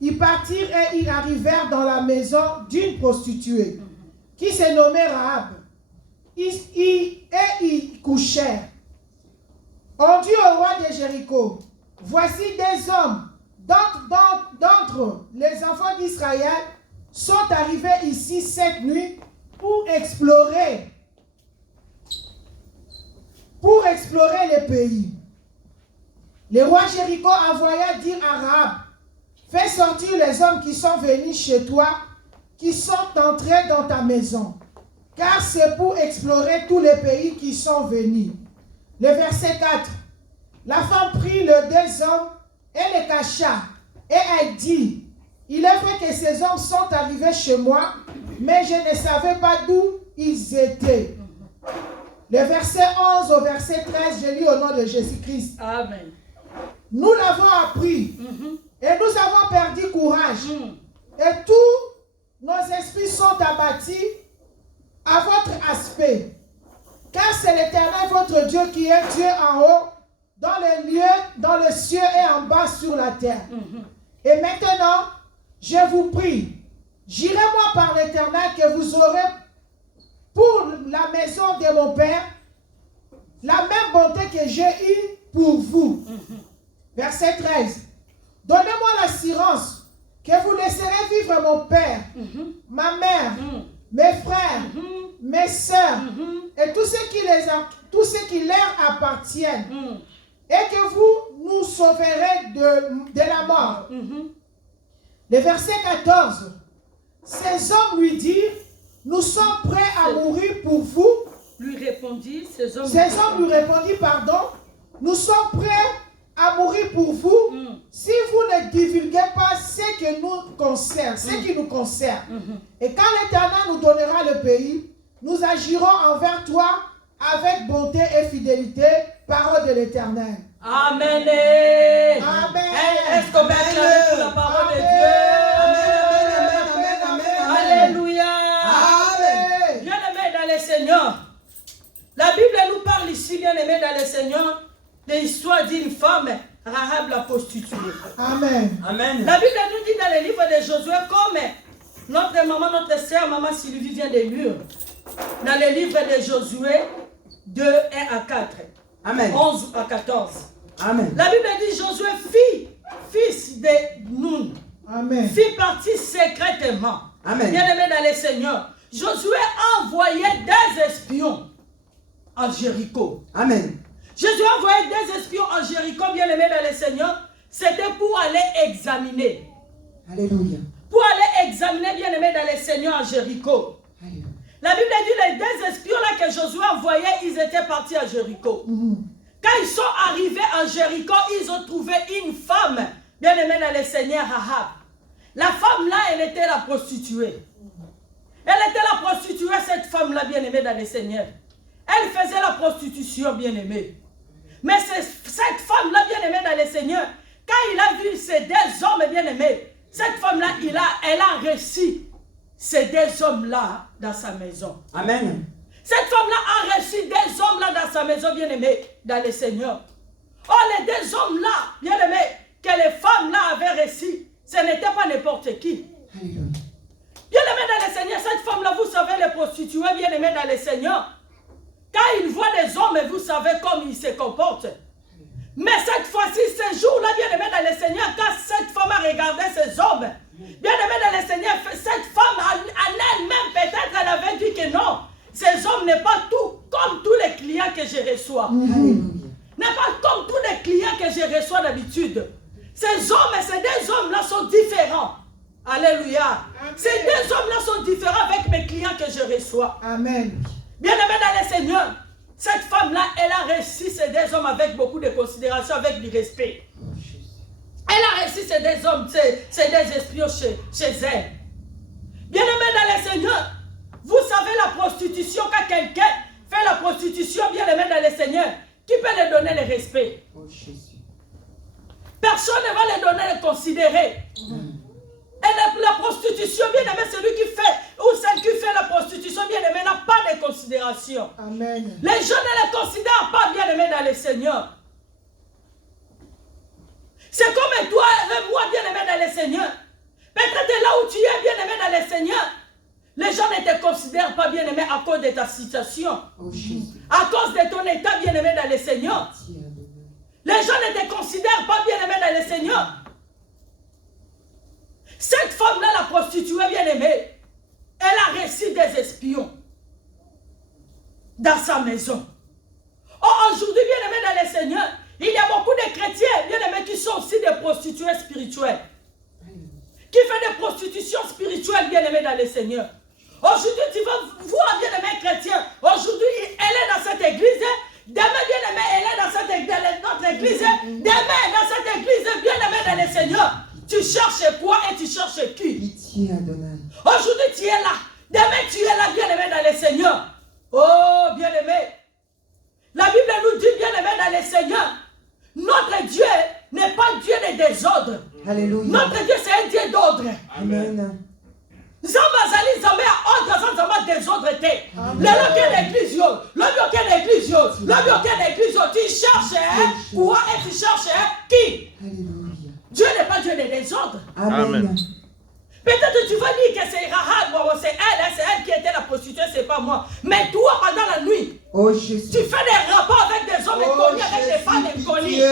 Ils partirent et ils arrivèrent dans la maison d'une prostituée qui se nommait Rahab. Ils couchèrent. On dit au roi de Jéricho, voici des hommes d'entre les enfants d'Israël sont arrivés ici cette nuit pour explorer le pays. Le roi Jéricho envoya dire à Rahab, fais sortir les hommes qui sont venus chez toi, qui sont entrés dans ta maison, car c'est pour explorer tous les pays qui sont venus. Le verset 4. La femme prit les deux hommes et les cacha. Et elle dit, il est vrai que ces hommes sont arrivés chez moi, mais je ne savais pas d'où ils étaient. Le verset 11 au verset 13, je lis au nom de Jésus-Christ. Amen. Nous l'avons appris et nous avons perdu courage. Et tous nos esprits sont abattus à votre aspect. Car c'est l'Éternel votre Dieu qui est Dieu en haut, dans les lieux, dans le ciel et en bas sur la terre. Et maintenant, je vous prie, jurez-moi par l'Éternel que vous aurez pour la maison de mon Père la même bonté que j'ai eue pour vous. Verset 13. Donnez-moi l'assurance que vous laisserez vivre mon Père, ma mère, mes frères, mes sœurs, et tous ceux qui leur appartiennent, et que vous nous sauverez de la mort. Le verset 14. Ces hommes lui dirent, nous sommes prêts à mourir pour vous. Lui répondit, ces hommes lui répondirent, pardon, nous sommes prêts à mourir pour vous si vous ne divulguez pas ce qui nous concerne. Et quand l'Éternel nous donnera le pays, nous agirons envers toi avec bonté et fidélité, parole de l'Éternel. Amen. Amen. Est-ce qu'on peut acclamer pour la parole de Dieu? Alléluia. Amen. Bien-aimés dans le Seigneur, la Bible nous parle ici, bien-aimés dans le Seigneur, de l'histoire d'une femme, Rahab la prostituée. Amen. Amen. La Bible nous dit dans le livre de Josué, comme notre maman, notre sœur, maman Sylvie vient de lire, dans le livre de Josué 2, 1 à 4, Amen. 11 à 14. Amen. La Bible dit Josué, fils de Nun, Amen. fit partie secrètement. Amen. Bien-aimé dans le Seigneur, Josué a envoyé des espions en Jéricho. Amen. Jésus a envoyé des espions en Jéricho, bien-aimé dans le Seigneur. C'était pour aller examiner. Alléluia. Pour aller examiner, bien-aimé dans le Seigneur, en Jéricho. Alléluia. La Bible dit les deux espions-là que Josué a envoyés, ils étaient partis à Jéricho. Quand ils sont arrivés en Jéricho, ils ont trouvé une femme, bien-aimée dans le Seigneur, Rahab. La femme-là, elle était la prostituée. Elle était la prostituée, cette femme-là, bien-aimée dans le Seigneur. Elle faisait la prostitution, bien-aimée. Mais cette femme-là, bien-aimée dans le Seigneur, quand il a vu ces deux hommes bien-aimés, cette femme-là, elle a reçu ces deux hommes-là dans sa maison. Amen. Cette femme-là a reçu des hommes-là dans sa maison, bien-aimée, dans le Seigneur. Oh, les deux hommes-là, bien-aimés, que les femmes-là avaient reçus, ce n'était pas n'importe qui. Bien-aimés dans le Seigneur, cette femme-là, vous savez, les prostituées, bien-aimés dans le Seigneur, quand ils voient des hommes, vous savez comment ils se comportent. Mais cette fois-ci, ce jour-là, bien-aimés dans le Seigneur, quand cette femme a regardé ces hommes, bien-aimés dans le Seigneur, cette femme, en elle-même, peut-être, elle avait dit que non, ces hommes n'est pas tout comme tous les clients que je reçois. N'est pas comme tous les clients que je reçois d'habitude. Ces hommes et ces deux hommes-là sont différents. Alléluia. Amen. Ces deux hommes-là sont différents avec mes clients que je reçois. Amen. Bien-aimés dans le Seigneur, cette femme-là, elle a reçu ces deux hommes avec beaucoup de considération, avec du respect. Elle a reçu ces deux hommes, ces deux espions chez elle. Bien-aimés dans le Seigneur, vous savez la prostitution, quand quelqu'un fait la prostitution, bien-aimé dans le Seigneur, qui peut lui donner le respect? Personne ne va le donner, le considérer. Et la prostitution, bien-aimé, celui qui fait, ou celle qui fait la prostitution, bien-aimé, n'a pas de considération. Amen. Les gens ne les considèrent pas, bien-aimé, dans le Seigneur. C'est comme toi et moi, bien-aimé, dans le Seigneur. Peut-être là où tu es, bien-aimé, dans le Seigneur, les gens ne te considèrent pas, bien-aimé, à cause de ta situation. À cause de ton état, bien-aimé, dans le Seigneur. Les gens ne te considèrent pas, bien-aimé, dans le Seigneur. Cette femme-là, la prostituée bien-aimée, elle a reçu des espions dans sa maison. Oh, aujourd'hui, bien-aimé dans le Seigneur, il y a beaucoup de chrétiens, bien-aimés, qui sont aussi des prostituées spirituelles. Qui font des prostitutions spirituelles, bien-aimés dans le Seigneur. Aujourd'hui, tu vas voir, bien-aimé chrétien, aujourd'hui, elle est dans cette église. Demain, bien-aimé, elle est dans notre église. Demain, dans cette église, bien-aimé dans le Seigneur. Tu cherches quoi et tu cherches qui? Aujourd'hui, tu es là. Demain, tu es là, bien-aimé dans le Seigneur. Oh, bien-aimé. La Bible nous dit, bien-aimé dans le Seigneur, notre Dieu n'est pas Dieu de désordre. Alléluia. Notre Dieu, c'est un Dieu d'ordre. Amen. Zambazali, Zambé, ordre, Zambé, désordre, t'es. Le local d'église, le local d'église, le local d'église, tu cherches quoi et tu cherches qui? Alléluia. Dieu n'est pas Dieu de désordre. Amen. Peut-être tu vas dire que c'est Rahab, c'est elle qui était la prostituée, c'est pas moi. Mais toi, pendant la nuit, tu fais des rapports avec des hommes inconnus, avec des femmes inconnues.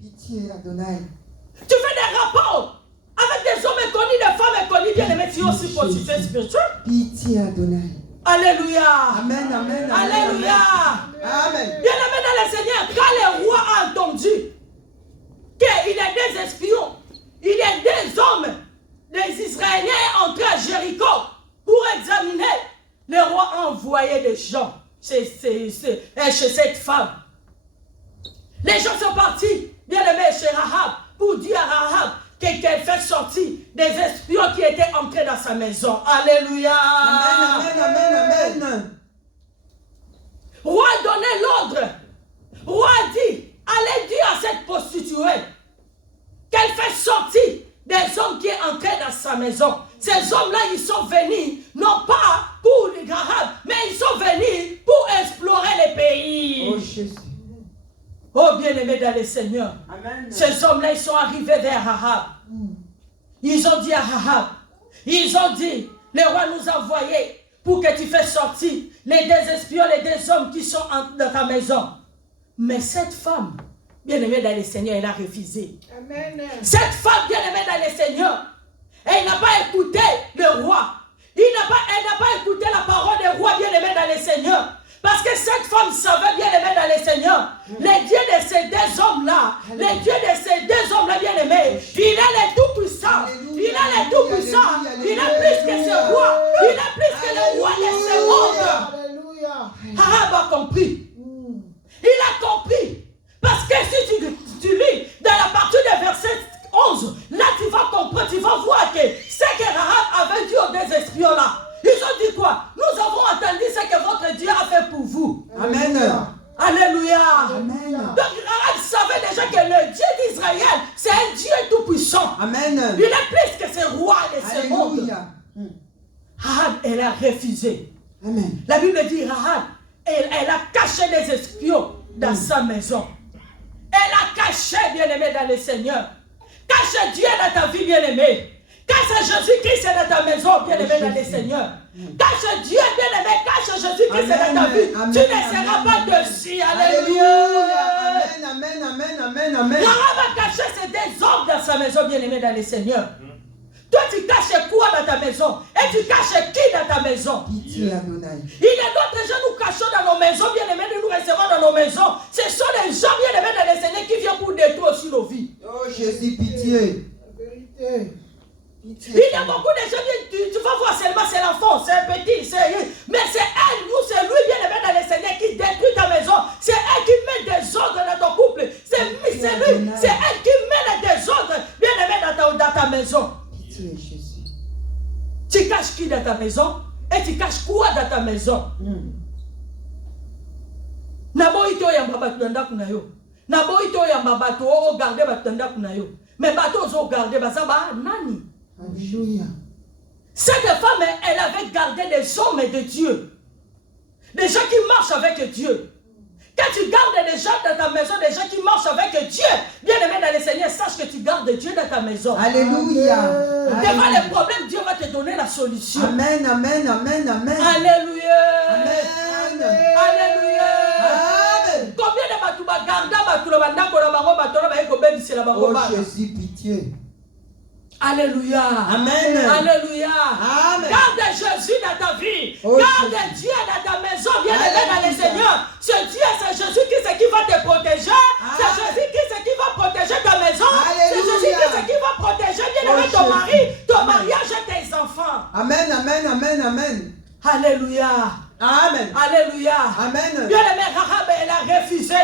Pitié, Adonai. Tu fais des rapports avec des hommes inconnus, des femmes inconnues, bien aimés, tu es aussi prostituée spirituelle. Pitié, Adonai. Alléluia. Amen, amen. Alléluia. Amen. Bien aimé dans le Seigneur, quand le roi a entendu qu'il y a des espions, il y a des hommes, des Israéliens entrés à Jéricho pour examiner, le roi a envoyé des gens chez cette femme. Les gens sont partis, bien aimés, chez Rahab, pour dire à Rahab qu'elle fait sortir des espions qui étaient entrés dans sa maison. Alléluia. Amen, amen, amen, amen. Roi a donné l'ordre. Roi a dit, allez dire à cette prostituée qu'elle fait sortir des hommes qui sont entrés dans sa maison. Ces hommes-là, ils sont venus, non pas pour les Rahab, mais ils sont venus pour explorer les pays. Oh Jésus. Oh bien-aimé dans le Seigneur. Amen. Ces hommes-là, ils sont arrivés vers Rahab. Ils ont dit à Rahab, ils ont dit, le roi nous a envoyés pour que tu fasses sortir les deux espions, les deux hommes qui sont dans ta maison. Mais cette femme, bien-aimée dans le Seigneur, elle a refusé. Amen. Cette femme, bien-aimée dans le Seigneur, elle n'a pas écouté le roi. Elle n'a pas écouté la parole du roi, bien-aimé dans le Seigneur. Parce que cette femme savait, bien-aimée dans le Seigneur, les dieux de ces deux hommes-là, les dieux de ces deux hommes-là, bien-aimés, il est le tout-puissant. Il est le tout-puissant. Il est plus que ce roi. Il est plus que le roi de ce monde. Rahab a compris. Il a compris. Parce que si tu lis dans la partie du verset 11, là tu vas comprendre, tu vas voir que ce que Rahab avait dit aux deux espions-là, ils ont dit quoi? Nous avons entendu ce que votre Dieu a fait pour vous. Amen. Alléluia. Amen. Donc Rahab savait déjà que le Dieu d'Israël, c'est un Dieu tout-puissant. Amen. Il est plus que ce roi de ce monde. Rahab, elle a refusé. Amen. La Bible dit Rahab, elle a caché des espions dans sa maison. Elle a caché, bien-aimé, dans le Seigneur. Cache Dieu dans ta vie, bien-aimé. Cache Jésus-Christ dans ta maison, bien-aimé, dans le Seigneur. Cache Dieu, bien-aimé, cache Jésus-Christ dans ta vie. Tu ne seras pas dessus. Alléluia. Amen, amen, amen, amen. Rahab a caché ces deux hommes dans sa maison, bien-aimé, dans le Seigneur. Toi, tu caches quoi dans ta maison? Et tu caches qui dans ta maison? Il y a d'autres gens, nous cachons dans nos maisons, bien-aimés, nous recevons dans nos maisons. Ce sont les gens, bien-aimés, dans le Seigneur qui viennent pour détruire aussi nos vies. Oh Jésus, pitié. Il y a beaucoup de gens, tu vas voir seulement, c'est l'enfant, c'est un petit, mais c'est elle, nous, c'est lui, bien-aimé, dans le Seigneur qui détruit ta maison. C'est elle qui met des ordres dans ton couple. C'est lui, c'est elle qui met des ordres, bien-aimé, dans ta maison. Tu caches qui dans ta maison? Et tu caches quoi dans ta maison? Nabo ito ya mbabatu ndaku na yo. Nabo ito ya mbabatu o garder batu ndaku na yo. Mais bateau zo garder basaba nani? Alléluia. Cette femme, elle avait gardé des hommes de Dieu. Des gens qui marchent avec Dieu. Quand tu gardes des gens dans ta maison, des gens qui marchent avec Dieu, bien aimé dans le Seigneur, sache que tu gardes Dieu dans ta maison. Alléluia. Devant les problèmes, Dieu va te donner la solution. Amen, amen, amen, amen. Alléluia. Amen. Alléluia. Amen. Combien de batouba garda batouba bandako na bango batouba ba eko bebi c'est la bango ba. Oh Jésus, pitié. Alléluia. Amen. Alléluia. Amen. Garde Jésus dans ta vie. Oh, garde Dieu dans ta maison. Bien aimé dans le Seigneur. Ce Dieu, c'est Jésus qui va te protéger. C'est Jésus qui va protéger ta maison. C'est Jésus qui va protéger bien aimé ton mari, ton mariage et tes enfants. Amen, amen, amen, amen. Alléluia. Amen. Alléluia. Amen. Bien aimé Rahab, elle a refusé.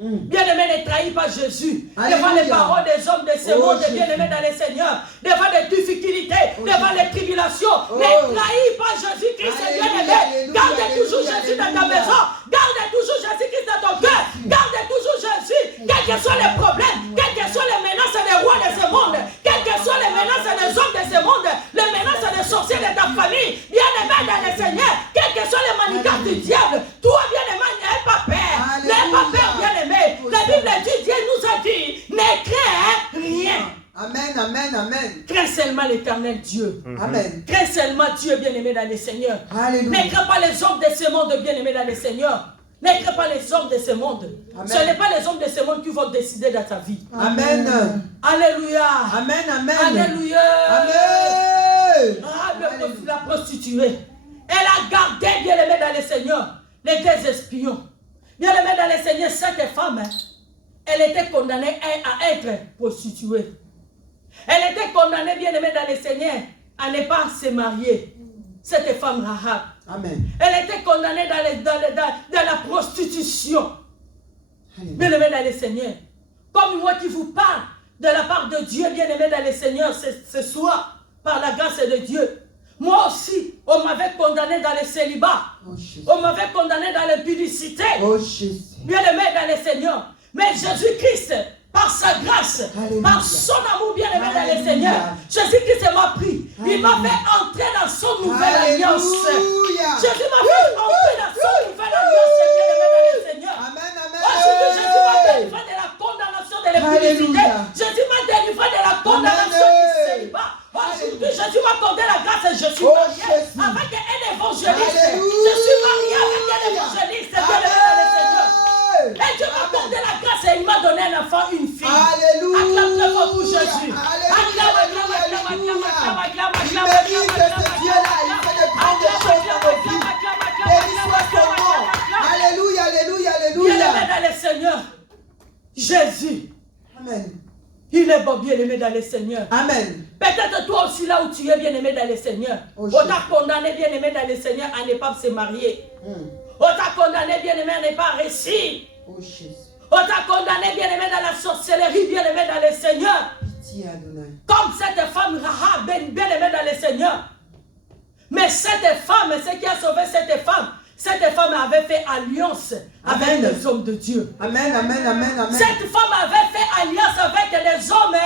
Bien aimé, ne trahis pas Jésus. Devant les paroles des hommes de ce monde, bien aimé dans le Seigneur. Devant les difficultés, devant les tribulations. Ne trahis pas Jésus-Christ, bien aimé. Garde toujours Jésus dans ta maison. Garde toujours Jésus-Christ dans ton cœur. Garde toujours Jésus. Quels que soient les problèmes, quelles que soient les menaces des rois de ce monde, quelles que soient les menaces des hommes de ce monde, les menaces des sorciers de ta famille, bien aimé dans le Seigneur, quelles que soient les manigances du diable, toi, bien aimé, n'aie pas peur. N'aie pas peur, bien aimé. La Bible dit, Dieu nous a dit, ne crains rien. Amen, amen, amen. Crains seulement l'éternel Dieu. Amen. Crains seulement Dieu, bien aimé dans le Seigneur. Alléluia. Ne crains pas les hommes de ce monde, bien aimé dans le Seigneur. Ne crains pas les hommes de ce monde. Amen. Ce n'est pas les hommes de ce monde qui vont décider dans ta vie. Amen. Alléluia. Amen, amen. Alléluia. Amen. La prostituée. Elle a gardé, bien aimé dans le Seigneur, les deux espions. Bien aimé dans le Seigneur, cette femme, elle était condamnée à être prostituée. Elle était condamnée, bien aimée dans le Seigneur, à ne pas se marier. Cette femme Rahab. Amen. Elle était condamnée dans la prostitution. Bien aimé dans le Seigneur. Comme moi qui vous parle de la part de Dieu, bien aimé dans le Seigneur, ce soir, par la grâce de Dieu. Moi aussi, on m'avait condamné dans le célibat. Oh, on m'avait condamné dans l'impudicité. Oh, Jésus. Bien aimé dans le Seigneur. Mais Jésus-Christ, par sa grâce, Alléluia. par son amour bien aimé dans le Seigneur, Jésus-Christ m'a pris. Il m'a fait entrer dans son nouvelle alliance. Jésus m'a fait entrer dans son nouvelle alliance bien aimé dans le Seigneur. Amen, amen. Aujourd'hui, Jésus m'a délivré de la condamnation de l'impudicité. Jésus m'a délivré de la condamnation du célibat. Aujourd'hui, Jésus m'a accordé la grâce et je suis marié avec un évangéliste. Je suis marié avec un évangéliste bien aimé dans le Seigneur. Et Dieu m'a accordé la grâce et il m'a donné un enfant, une fille. Alléluia. Acclame très fort pour Jésus. Alléluia. Il mérite ce Dieu-là. Il fait de grandes choses dans nos vies. Béni soit son nom. Alléluia, alléluia, alléluia. Bien aimé dans le Seigneur. Jésus. Amen. Il est bon, bien aimé dans le Seigneur. Amen. Peut-être toi aussi là où tu es bien aimé dans le Seigneur. Oh, on t'a condamné bien aimé dans le Seigneur à ne pas se marier. On t'a condamné bien aimé à ne pas réussir. Oh Jésus. On t'a condamné bien aimé dans la sorcellerie bien aimé dans le Seigneur. Pitié Adonai. Comme cette femme Rahab bien aimée dans le Seigneur. Mais cette femme, ce qui a sauvé cette femme avait fait alliance avec les hommes de Dieu. Amen, amen, amen, amen. Cette femme avait fait alliance avec les hommes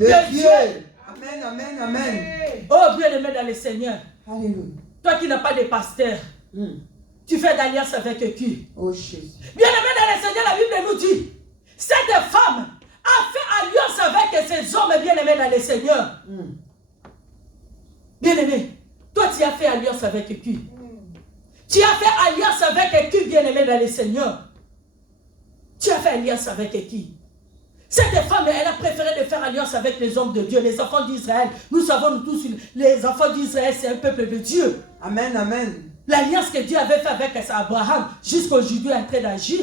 de Dieu. Amen, amen, amen. Oh, bien-aimé dans le Seigneur. Alléluia. Toi qui n'as pas de pasteur, tu fais d'alliance avec qui? Oh Jésus. Bien-aimé dans le Seigneur, la Bible nous dit, cette femme a fait alliance avec ces hommes bien-aimés dans le Seigneur. Bien-aimé, toi tu as fait alliance avec qui? Tu as fait alliance avec qui, bien-aimé dans le Seigneur? Tu as fait alliance avec qui? Cette femme, elle a préféré de faire alliance avec les hommes de Dieu, les enfants d'Israël. Nous savons nous tous, les enfants d'Israël, c'est un peuple de Dieu. Amen, amen. L'alliance que Dieu avait fait avec Abraham, jusqu'aujourd'hui est en train d'agir.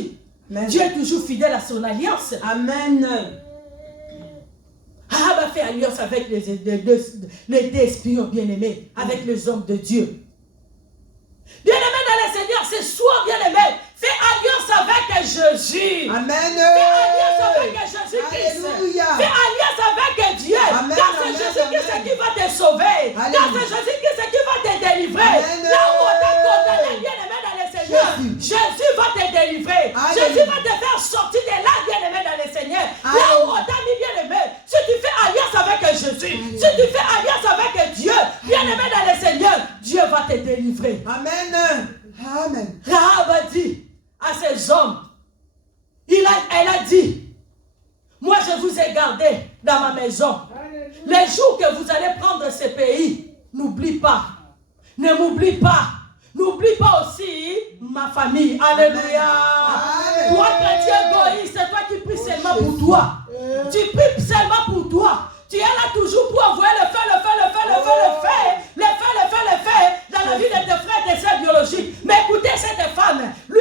Dieu est toujours fidèle à son alliance. Amen. Ahab a fait alliance avec les espions bien-aimés, avec les hommes de Dieu. Bien-aimé dans le Seigneur, ce soir, bien-aimé, fais alliance avec Jésus. Amen. Fais alliance avec Jésus-Christ. Alléluia. Fais alliance avec Dieu. Amen, Car c'est amen, Jésus-Christ amen. qui va te sauver. Car Alléluia. c'est Jésus-Christ qui va te délivrer. Amen. Là où on t'a condamné, bien-aimé dans le Seigneur, Jésus va te délivrer. Alléluia. Jésus va te faire sortir de là, bien-aimé dans le Seigneur. Là où on t'a mis, bien-aimé, si tu fais alliance avec Jésus, si tu fais alliance avec Dieu, bien-aimé dans le Seigneur, Dieu va te délivrer. Amen. Amen. Rahab a dit à ces hommes, elle a dit, moi je vous ai gardé dans ma maison. Les jours que vous allez prendre ce pays, n'oublie pas. Ne m'oublie pas. N'oublie pas aussi ma famille. Alléluia. Amen. Toi, chrétien égoïste, c'est toi qui pries seulement pour toi. Tu pries seulement pour toi. Tu es là toujours pour envoyer le feu dans la vie de tes frères et tes sœurs biologiques. Mais écoutez cette femme, lui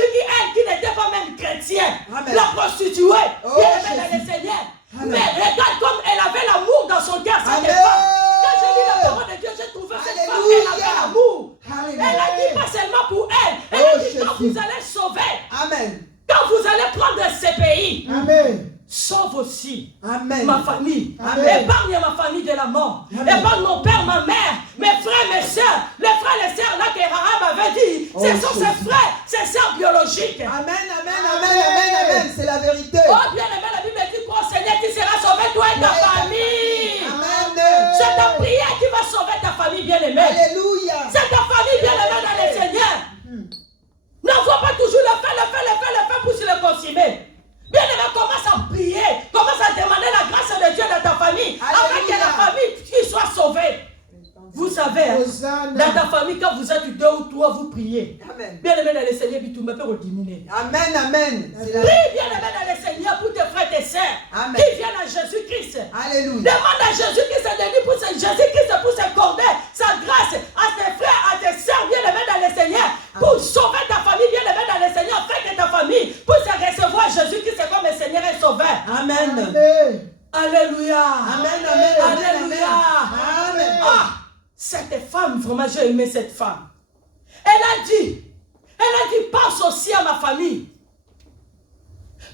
qui n'était pas même chrétien, Amen. la prostituée, bien aimée dans Jésus. le Seigneur. Amen. Mais regarde comme elle avait l'amour dans son cœur, cette Amen. femme. Quand j'ai lu la parole de Dieu, j'ai trouvé cette femme, elle avait l'amour. Alléluia. Elle a dit pas seulement pour elle, elle Oh, a dit quand Jésus. vous allez sauver, Amen. quand vous allez prendre ce pays, Amen. sauve aussi Amen. ma famille. Amen. Épargne ma famille de la mort. Amen. Épargne mon père, ma mère, mes frères, mes soeurs. Les frères et les sœurs là que Rahab avait dit, Oh, ce sont Jésus. ses frères, ses sœurs biologiques. Amen, amen, amen, amen, amen. C'est la vérité. Oh bien aimé, la Bible dit qu'au Seigneur tu seras sauvé, toi et ta Ouais. famille. Amen. C'est ta prière qui va sauver ta famille bien aimée. Alléluia. C'est ta famille bien aimée dans le Seigneur. N'envoie pas toujours le feu pour se le consumer. Bien aimé, commence à prier, commence à demander la grâce de Dieu dans ta famille, afin que la famille qui soit sauvée. Vous savez, hein, dans ta famille, quand vous êtes deux ou trois, vous priez. Amen. Bien aimé dans le Seigneur, tu me peux rediminuer. Amen, amen. C'est la- Prie bien aimé dans le Seigneur pour tes frères et tes sœurs Amen. qui viennent à Jésus-Christ. Alléluia. Demande à Jésus-Christ de lui pour Jésus-Christ pour s'accorder sa grâce à tes frères, à tes sœurs bien aimés dans le Seigneur, pour sauver ta famille bien aimée dans le Seigneur, afin que ta famille puisse recevoir Jésus-Christ comme le Seigneur et Sauveur. Amen. Alléluia. Amen, amen, amen, Alléluia. amen. Ah, cette femme, vraiment, j'ai aimé cette femme. Elle a dit, passe aussi à ma famille.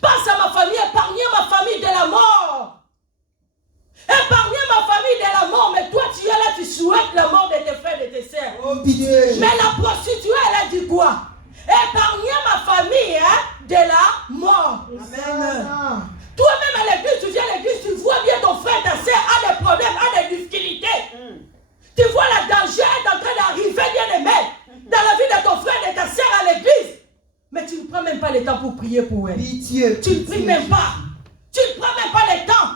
Passe à ma famille, épargnez ma famille de la mort. Épargnez ma famille de la mort, mais toi tu es là, tu souhaites la mort de tes frères et de tes sœurs. Oh, pitié. Mais la prostituée, elle a dit quoi? Épargnez ma famille de la mort. Amen. Toi-même à l'église, tu viens à l'église, tu vois bien ton frère, ta sœur a des problèmes, a des difficultés. Tu vois le danger est en train d'arriver, bien aimé, dans la vie de ton frère et de ta sœur à l'église. Mais tu ne prends même pas le temps pour prier pour elle. Pitié. Tu ne pries même pas. Tu ne prends même pas le temps.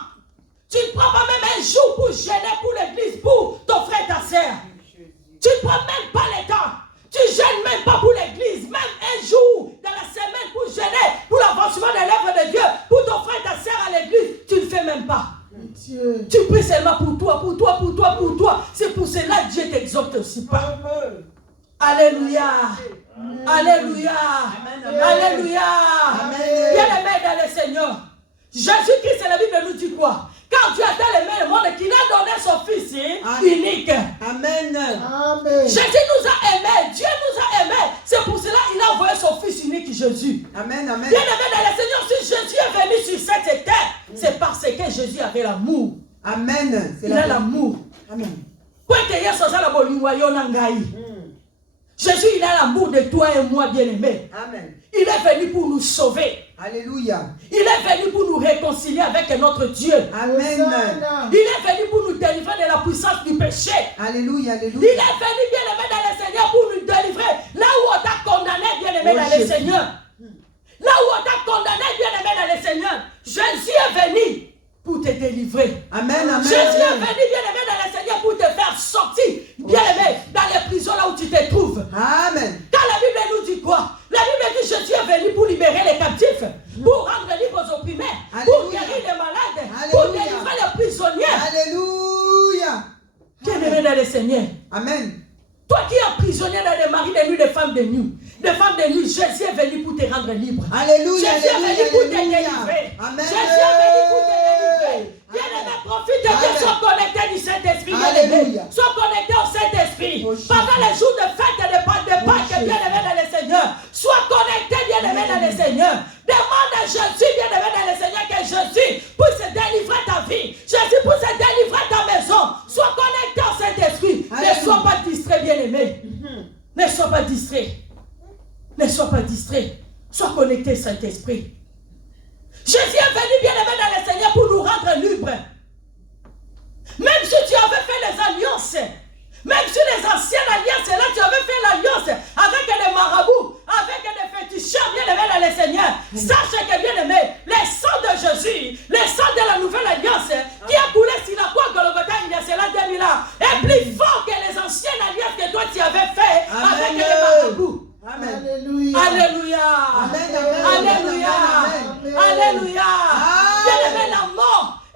Tu ne prends pas même un jour pour gêner pour l'église, pour ton frère et ta sœur. Tu ne prends même pas le temps. Tu ne gênes même pas pour l'église. Même un jour dans la semaine pour gêner, pour l'avancement de l'œuvre de Dieu, pour ton frère et ta sœur à l'église. Tu ne fais même pas. Tu pries seulement pour toi, pour toi, pour toi, pour toi. C'est pour cela que Dieu t'exhorte aussi pas. Alléluia. Alléluia. Alléluia. Bien aimé dans le Seigneur. Jésus-Christ, la Bible nous dit quoi? Quand Dieu a tant aimé le monde qu'il a donné son Fils unique. Amen. Jésus nous a aimés. Dieu nous a aimés. C'est pour cela qu'il a envoyé son Fils unique Jésus. Amen, amen. Bien aimé dans le Seigneur, si Jésus est venu sur cette terre, c'est parce que Jésus avait l'amour. Amen. Il a l'amour. Amen. Quoi que y ait ça, la bolingo, y en a ngai. Jésus, il a l'amour de toi et moi, bien-aimés. Amen. Il est venu pour nous sauver. Alléluia. Il est venu pour nous réconcilier avec notre Dieu. Amen. Il est venu pour nous délivrer de la puissance du péché. Alléluia. Il est Alléluia. venu, bien-aimé, dans le Seigneur pour nous délivrer. Là où on t'a condamné, bien-aimé, dans le Seigneur. Là où on t'a condamné, bien-aimé, dans le Seigneur. Jésus est venu pour te délivrer. Amen. Amen. Jésus est venu, bien-aimé, dans le Seigneur pour te faire sortir, bien-aimé, dans les prisons là où tu te trouves. Amen. Quand la Bible nous dit quoi? La Bible dit Jésus est venu pour libérer les captifs, pour rendre libres aux opprimés, pour guérir les malades, pour délivrer les prisonniers. Alléluia. Bien-aimé dans le Seigneur. Amen. Toi qui es prisonnier dans les maris de nuit, des femmes de nuit. Des femmes de nuit, Jésus est venu pour te rendre libre. Alléluia. Jésus est venu pour te Alléluia. délivrer. Amen. Jésus est venu pour te délivrer. Bien-aimé, profite de Dieu, sois connecté du Saint-Esprit. Alléluia. Sois connecté au Saint-Esprit. Oh, Pendant les jours de fête et de Pâques, bien-aimé dans le Seigneur. Sois connecté, bien-aimé dans le Seigneur. Demande à Jésus, bien-aimé dans le Seigneur, que Jésus puisse délivrer ta vie. Jésus puisse délivrer ta maison. Sois connecté au Saint-Esprit. Ne sois pas distrait, bien-aimé. Ne sois pas distrait. Ne sois pas distrait. Sois connecté, Saint-Esprit. Jésus est venu, bien-aimé dans le Seigneur, pour nous rendre libres. Même si tu avais fait les alliances, même si les anciennes alliances, là, tu avais fait l'alliance avec les marabouts, avec les féticheurs, bien-aimé dans le Seigneur, sache que, bien-aimé, le sang de Jésus, le sang de la nouvelle alliance, qui a coulé sur la croix Golgotha il y a cela 2000 ans, est plus fort que les anciennes alliances que toi tu avais fait avec les marabouts. Amen. Alléluia. Alléluia. Amen, amen, Alléluia. amen, amen. Alléluia. Amen. Bien-aimé,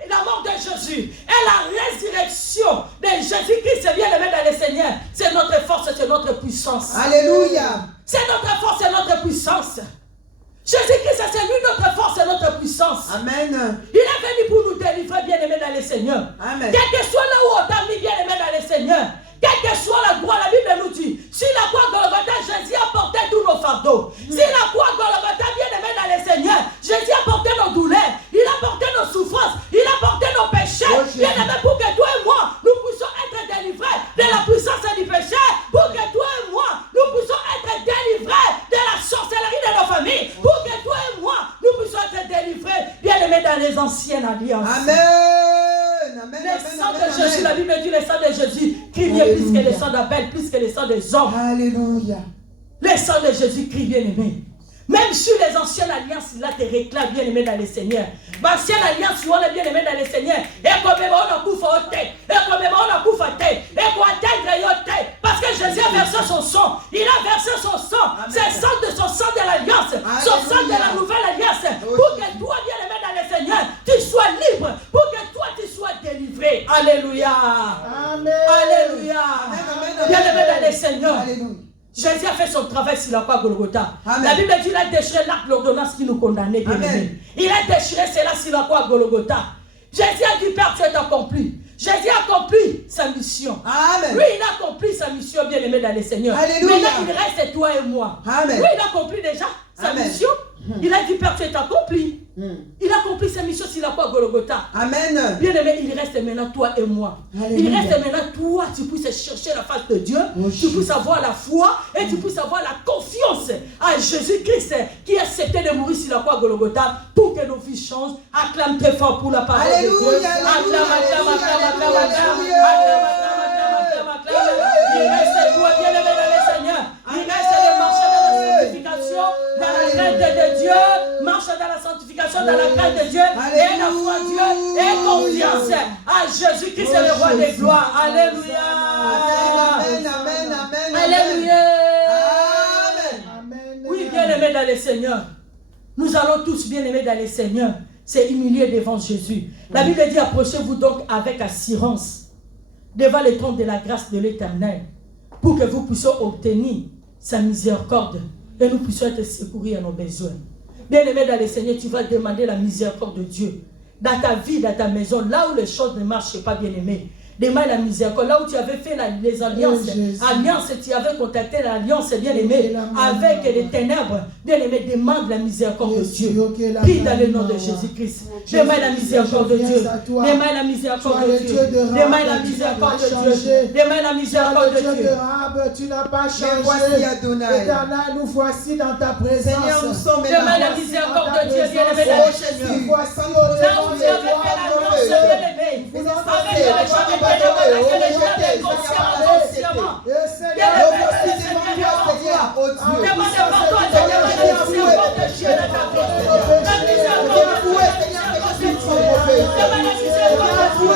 la mort de Jésus et la résurrection de Jésus-Christ, bien-aimé dans le Seigneur, c'est notre force, c'est notre puissance. Alléluia. C'est notre force et notre puissance. Jésus-Christ, c'est lui notre force et notre puissance. Amen. Il est venu pour nous délivrer, bien-aimé dans le Seigneur. Amen. Quel que soit là où on t'a mis, bien-aimé dans le Seigneur, quelle que soit la croix, la Bible nous dit, si la croix Golgotha, Jésus a porté tous nos fardeaux. Si la croix Golgotha, bien-aimé dans le Seigneur, Jésus a porté nos douleurs, il a porté nos souffrances, il a porté nos péchés. Bien-aimé, pour que toi et moi, nous puissions être délivrés de la puissance du péché, pour que toi et moi, nous puissions être délivrés de la sorcellerie de nos familles, pour que toi et moi, nous puissions être délivrés, bien-aimé, dans les anciennes alliances. Amen. Amen. Le sang de Jésus, la Bible dit le sang de Jésus crie mieux plus que le sang d'Abel, plus que le sang des hommes. Alléluia. Le sang de Jésus crie, bien-aimé. Même sur les anciennes alliances, là, te réclament, bien-aimé dans le Seigneur. L'ancienne alliance, on est bien-aimé dans le Seigneur. Et comme on a coupé au thé, et comme on a coupé au thé, et qu'on atteindre au thé. Parce que Jésus a versé son sang. Il a versé son sang. C'est le sang de son sang de l'alliance. Son sang de la nouvelle alliance. Pour que toi, bien-aimé dans le Seigneur, tu sois libre. Pour que toi, tu sois délivré. Alléluia. Amen. Alléluia. Bien-aimé dans le Seigneur. Alléluia. Jésus a fait son travail sur la croix Golgotha. Amen. La Bible dit qu'il a déchiré l'acte l'ordonnance qui nous condamnait. Bien aimé. Il a déchiré cela sur la croix Golgotha. Jésus a dit, Père, tu es accompli. Jésus a accompli sa mission. Amen. Lui, il a accompli sa mission, bien aimé dans le Seigneur. Alléluia. Maintenant, il reste toi et moi. Amen. Lui, il a accompli déjà sa Amen. mission. Il a dit, Père, tu es accompli. Il a accompli sa mission sur la croix Golgotha. Amen. Bien aimé, il reste maintenant toi et moi. Alléluia. Il reste maintenant toi, tu puisses chercher la face de Dieu, tu puisses avoir la foi et tu puisses avoir la confiance à Jésus-Christ qui a accepté de mourir sur la croix Golgotha pour que nos vies changent. Acclame très fort pour la parole de Dieu. Alléluia, Acclame, acclame, acclame, acclame, acclame. Il reste toi, bien aimé dans le Seigneur. Il reste de marcher dans la sanctification, dans la crainte de Dieu, marche dans la sanctification, dans la crainte de Dieu, et la foi en Dieu, et confiance à Jésus-Christ, c'est le roi des gloires. Alléluia. Amen. Amen. Amen. Alléluia. Amen. Oui, bien-aimés dans le Seigneur. Nous allons tous, bien-aimés dans le Seigneur, c'est humilier devant Jésus. La Bible dit, approchez-vous donc avec assurance devant le trône de la grâce de l'Éternel, pour que vous puissiez obtenir sa miséricorde et nous puissions être secourus à nos besoins. Bien-aimé dans le Seigneur, tu vas demander la miséricorde de Dieu dans ta vie, dans ta maison, là où les choses ne marchent pas, bien-aimé. Demande la miséricorde. Là où tu avais fait les alliances, tu avais contacté l'alliance, bien-aimé, avec les ténèbres, bien-aimé, demande la miséricorde de Dieu. Prie dans le nom de Jésus-Christ. Demande la miséricorde de Dieu. Demande la miséricorde de Dieu. Demande la miséricorde de Dieu. Demande la miséricorde de Dieu. Tu n'as pas changé. Éternel, nous voici dans ta présence. Demande la miséricorde de Dieu, bien-aimé, dans le Seigneur. Voici au Là où tu avais fait l'alliance, bien-aimé, avec les gens qui étaient avec les gens consciemment. Demandez pardon à Dieu, demandez la miséricorde de Dieu dans ta vie. La miséricorde de Dieu. Demandez la miséricorde de Dieu.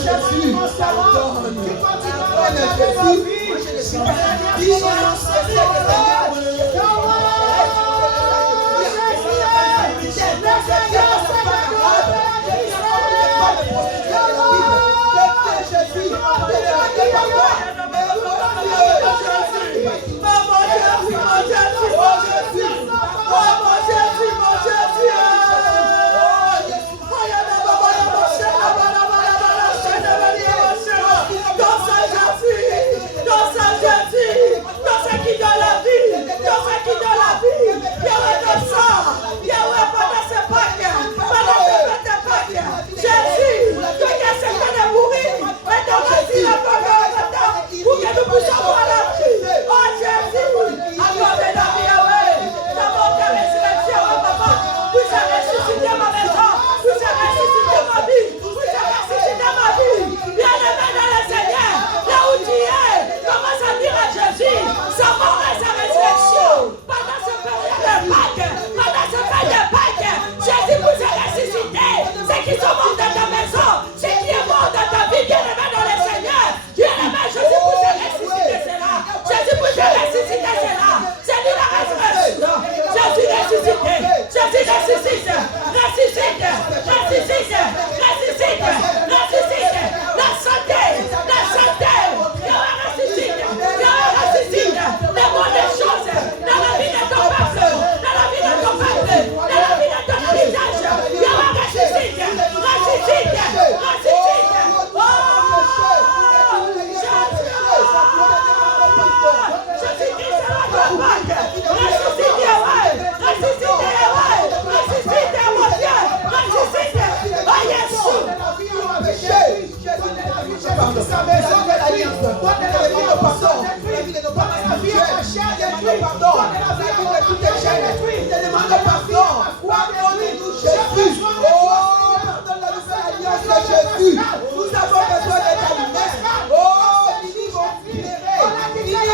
Jésus,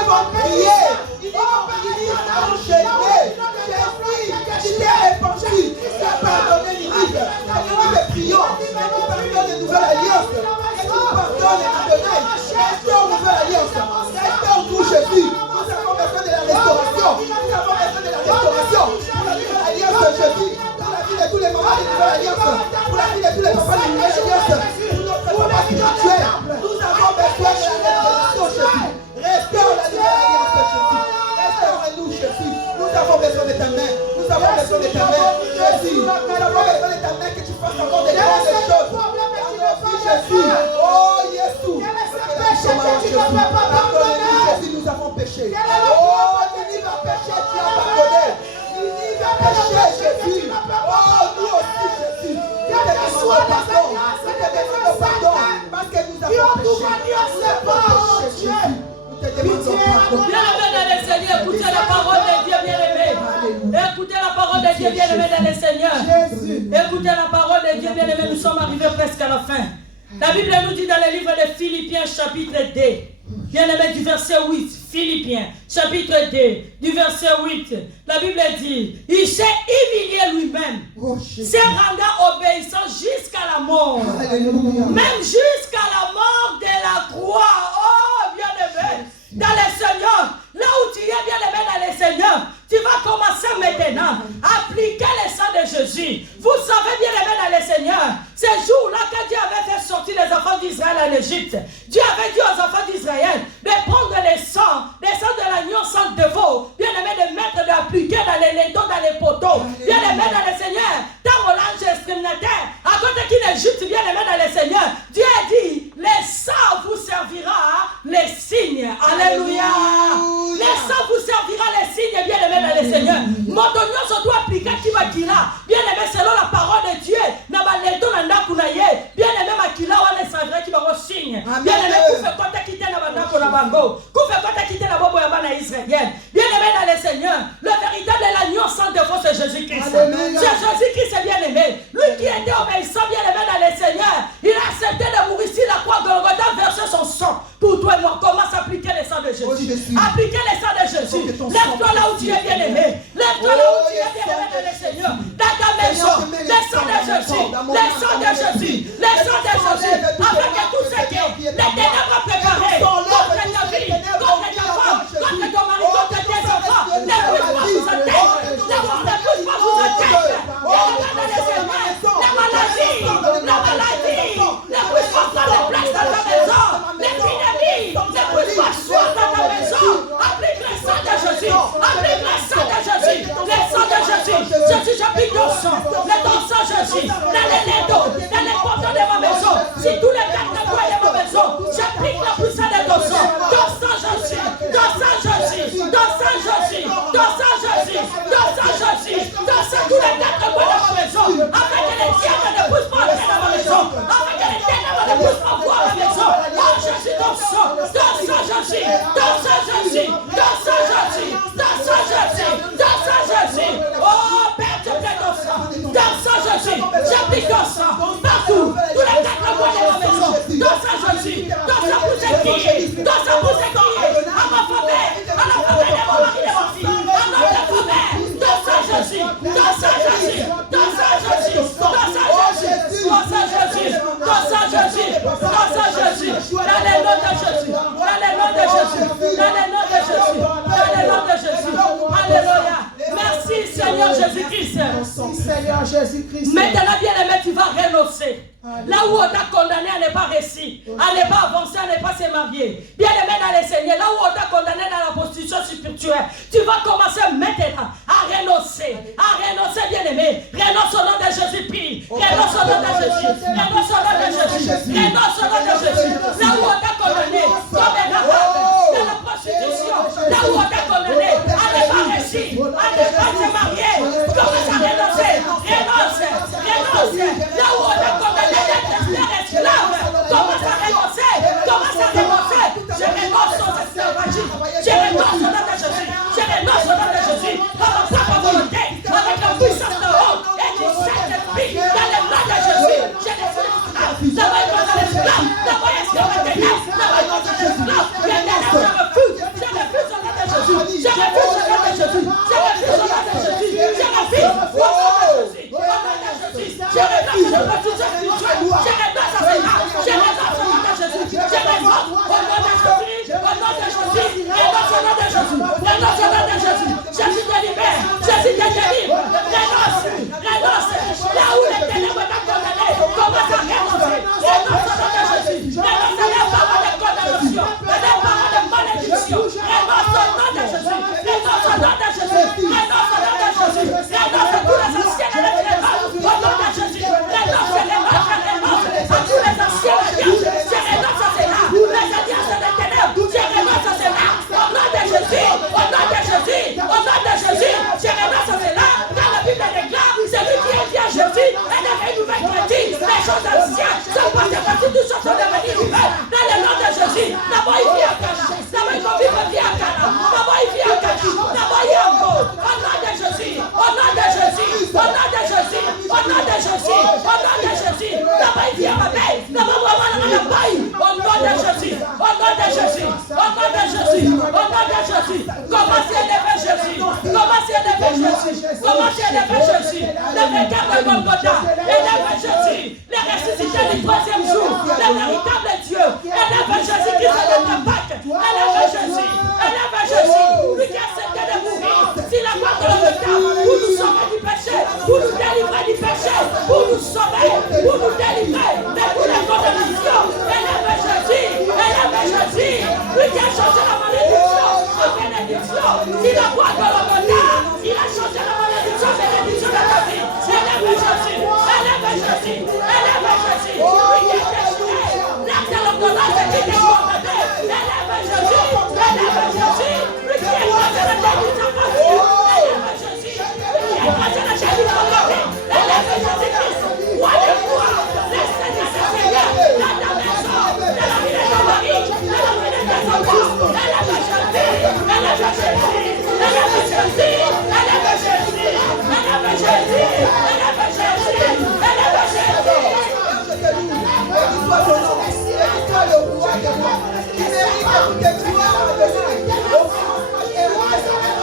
vont prier. Ils vont enchaîner. Jésus, tu t'es répandu. Tu as pardonné Ninive. Nous te prions. Et tu pardonnes une nouvelle alliance. Et tu pardonnes Adonai. Restaure une nouvelle alliance. Restaure tout Jésus. Nous avons besoin de la restauration. Nous avons besoin de la restauration. Pour la nouvelle alliance de Jésus. Pour la vie de tous les mamans de nouvelle alliance. Pour la vie de tous les papas de nouvelle alliance. Pour notre papa spirituel. Nous avons besoin de la restauration Jésus. Restaure la nouvelle alliance de Jésus. Restaure-nous Jésus. Nous avons besoin de ta main. Nous avons besoin de ta main. Jésus. Nous avons besoin de ta main que tu fasses encore des grandes choses. Jésus. Oh Jésus. Pardonne-nous Jésus, nous avons péché. Oh, Ninive a péché, tu as pardonné. Ninive a péché, Jésus. Oh, nous aussi, Jésus. Nous te demandons pardon. Nous te demandons pardon. Parce que nous avons péché. Jésus. Nous te demandons pardon. Bien-aimés dans le Seigneur, écoutez la parole de Dieu, bien-aimés. Écoutez la parole de Dieu, bien-aimés dans le Seigneur. Écoutez la parole de Dieu, bien-aimés. Nous sommes arrivés presque à la fin. La Bible nous dit dans le livre de Philippiens, chapitre 2, bien-aimé, du verset 8, Philippiens, chapitre 2, du verset 8, la Bible dit, il s'est humilié lui-même, se rendant obéissant jusqu'à la mort, même jusqu'à la mort de la croix. Oh, bien-aimé, dans le Seigneur, là où tu es, bien-aimé dans le Seigneur, tu vas commencer maintenant à appliquer le sang de Jésus. Vous savez, bien-aimé dans le Seigneur, ces jours-là, quand Dieu avait fait sortir les enfants d'Israël en Égypte, Dieu avait dit aux enfants d'Israël de prendre les sangs de l'agneau sang de veau, bien-aimé, de mettre, d'appliquer dans les linteaux, dans les poteaux, bien-aimé dans le Seigneur, dans l'ange exterminateur, à côté qu'il Égypte, bien-aimé dans le Seigneur, Dieu a dit, les sangs vous servira les signes. Alléluia. Les sangs vous servira les signes, bien-aimé dans le Seigneur. Motonio se doit appliquer qui va qu'il a, bien-aimé, selon la parole de Dieu, n'a pas l'éton en nakunaye, bien-aimé, makila, on est servira qui va au signe. Bien-aimé, vous faites quoi quitter la banako na bango, vous faites quoi quitter la bobo yabana israélienne. Bien-aimé dans le Seigneur, le véritable l'agneau sans défaut, c'est Jésus-Christ. C'est Jésus-Christ, c'est bien-aimé. Lui qui était obéissant, bien-aimé dans le Seigneur, il a accepté de mourir sur la croix de Golgotha, verser son sang pour toi et moi. Commence à appliquer le sang de Jésus. Appliquez le sang de Jésus. Lève-toi là où tu es, bien-aimé. Lève-toi là où tu es, bien-aimé dans le Seigneur. Dans ta maison, le sang de Jésus. Le sang de Jésus. Le sang de Jésus. Afin que tout ce qui les ténèbres préparées contre ta vie, contre ta femme, contre ton mari, contre tes enfants, ne puissent pas vous atteindre. Ne puissent pas vous atteindre. Bien-aimé dans le Seigneur, la maladie ne puisse pas prendre place dans ta maison. L'épidémie ne puisse pas soir dans ta maison. Applique le sang de Jésus. Applique le sang de Jésus. Le sang de Jésus. Jésus, j'applique ton sang. Ton sang, Jésus. Dans les linteaux, dans les portes de ma maison. Si tous les quatre coins de ma maison, j'applique la puissance de ton sang. Ton sang, Jésus. Ton sang, Jésus. Ton sang, Jésus. Ton sang, Jésus. Ton sang, Jésus. Ton sang, tous les quatre coins de ma maison. Afin que les diables ne puissent pas entrer dans ma maison. Afin que les ténèbres ne puissent pas voir la maison. Oh, Jésus, ton sang. Ton sang, Jésus. Ton sang, Jésus. Ton sang, Jésus. Ton sang, Jésus. Ton sang, Jésus. Oh, Père, je plains ton sang. Ton sang, Jésus. J'applique ton sang. Partout. Tous les quatre coins de ma maison. Ton sang, Jésus. Ton sang pour s'écrier. Ton sang pour s'écrier. À ma famille. À la famille de mon mari et de ma fille. À notre famille. Ton sang, Jésus. Ton sang, Jésus. Ton sang, Jésus. Ton sang, Jésus. Ton sang, Jésus. Ton sang, Jésus. Ton sang, Jésus. Dans le nom de Jésus. Dans le nom de Jésus. Dans le nom de Jésus. Dans le nom de Jésus. Alléluia. Merci Seigneur Jésus-Christ. Seigneur Jésus-Christ. Maintenant, bien-aimé, tu vas renoncer. Là où on t'a condamné à ne pas réussir, à ne pas avancer, à ne pas se marier. Bien-aimé dans le Seigneur, là où on t'a condamné dans la prostitution spirituelle, tu vas commencer maintenant à renoncer. À renoncer, bien-aimé. Renonce au nom de Jésus-Christ. Renonce au nom de Jésus. Renonce au nom de Jésus. Renonce au nom de Jésus. Là où on t'a condamné, comme un dans la prostitution, là où on t'a condamné à ne pas réussir, à ne pas se marier, commence à renoncer. Renonce. Renonce. Là où on t'a condamné esclave, commence à renoncer, commence à renoncer. Je renonce aux esclavagistes, je renonce au nom de Jésus, je renonce au nom de Jésus, par ma propre volonté, avec la puissance de l'eau et du Saint-Esprit, dans le nom de Jésus, je ne suis esclave, ça va être dans l'esclave, ça va être esclave, ça va être dans l'esclave, je refuse Jésus. Commencez à élever Jésus. Commencez à élever Jésus. Commencez à élever Jésus. Le véritable Golgotha. Élève Jésus. Les ressuscités du troisième jour. Le véritable Dieu. Élève Jésus qui se donne Pâques. Élève Jésus. Élève Jésus. Lui qui a accepté de mourir. Si la croix de Golgotha. Pour nous sauver du péché. Pour nous délivrer du péché. Pour nous sauver. Pour nous délivrer de toutes les condamnations. Élève Jésus. Élève Jésus. Lui qui a changé la malédiction en bénédiction. Si la croix de Golgotha. Il a changé la malédiction en bénédiction de ta vie. Élève Jésus. Élève Jésus. Élève Jésus. Lui qui a déchiré l'acte de l'ordonnance qui t'est commandé. Élève Jésus. Élève Jésus. Lui qui a écrasé la chair du Saint-Esprit. Élève Jésus. Lui qui a écrasé la chair du Saint-Esprit. Élève Jésus-Christ. Roi de roi. Le Seigneur des seigneurs. Dans ta maison. De la vie de ton mari. De la vie de tes enfants. Élève Jésus. Élève Jésus. Élève Jésus. Élève Jésus. Élève Jésus. Élève Jésus. Élève Jésus. Béni soit ton nom. Béni soit le roi des rois. Qui mérite toutes les gloires et l'honneur. Au fond, et moi, je vais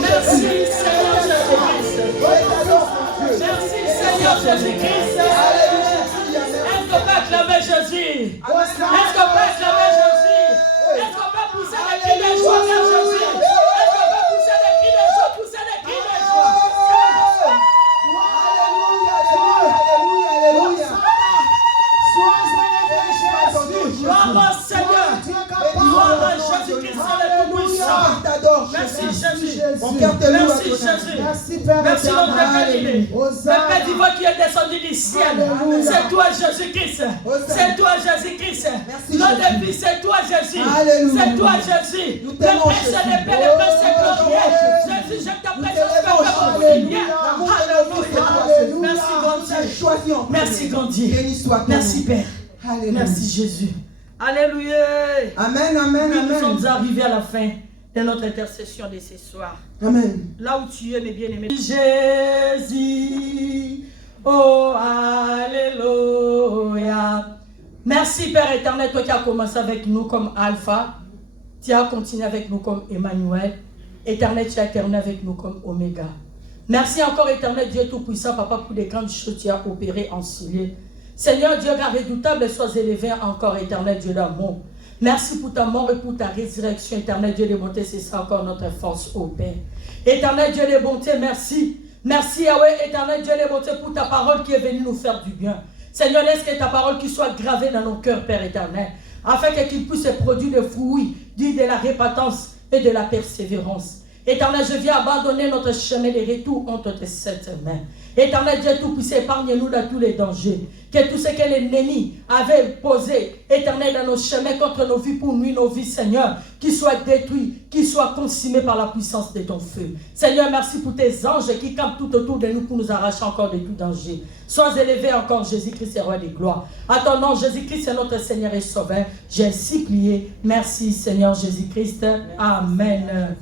merci Seigneur Jésus-Christ. Merci Seigneur Jésus-Christ. Est-ce qu'on peut acclamer Jésus? Est-ce qu'on peut acclamer Jésus? Est-ce qu'on peut pousser des cris de joie vers Jésus? Est-ce qu'on peut pousser des cris de joie? Pousser des cris de joie. Alléluia, alléluia. Gloire au Seigneur. Gloire à Jésus-Christ, le Tout-Puissant. Merci Jésus. Merci Jésus. Merci notre Galilée. Le Père divin qui est descendu du ciel. C'est toi Jésus-Christ. C'est toi Jésus-Christ. Notre vie, c'est toi Jésus. C'est toi Jésus. Le Prince des Pères, le Prince glorieux. Jésus, je t'appelle pour Alléluia. Merci grand Dieu. Merci grand Dieu. Merci Père. Merci Jésus. Alléluia. Amen, amen, amen. Nous sommes arrivés à la fin de notre intercession de ce soir. Amen. Là où tu es, mes bien-aimés. Jésus, oh Alléluia. Merci Père éternel, toi qui as commencé avec nous comme Alpha, tu as continué avec nous comme Emmanuel. Éternel, tu as terminé avec nous comme Oméga. Merci encore éternel Dieu Tout-Puissant, Papa, pour les grandes choses que tu as opérées en ce lieu. Seigneur Dieu, car redoutable, sois élevé encore, éternel Dieu d'amour. Merci pour ta mort et pour ta résurrection, éternel Dieu de bonté, c'est ça encore notre force au Père. Éternel Dieu de bonté, merci. Merci Yahweh, éternel Dieu de bonté, pour ta parole qui est venue nous faire du bien. Seigneur, laisse que ta parole qui soit gravée dans nos cœurs, Père éternel, afin qu'il puisse produire des fruits, de la repentance et de la persévérance. Éternel, je viens abandonner notre chemin de retour entre tes saintes mains. Éternel Dieu Tout-Puissant, épargne-nous dans tous les dangers. Que tout ce que l'ennemi avait posé, éternel, dans nos chemins contre nos vies, pour nuire nos vies, Seigneur, qu'ils soient détruits, qu'ils soient consumés par la puissance de ton feu. Seigneur, merci pour tes anges qui campent tout autour de nous pour nous arracher encore de tout danger. Sois élevé encore, Jésus-Christ, roi des gloires. À ton nom, Jésus-Christ, est notre Seigneur et Sauveur. J'ai ainsi prié. Merci, Seigneur Jésus-Christ. Amen.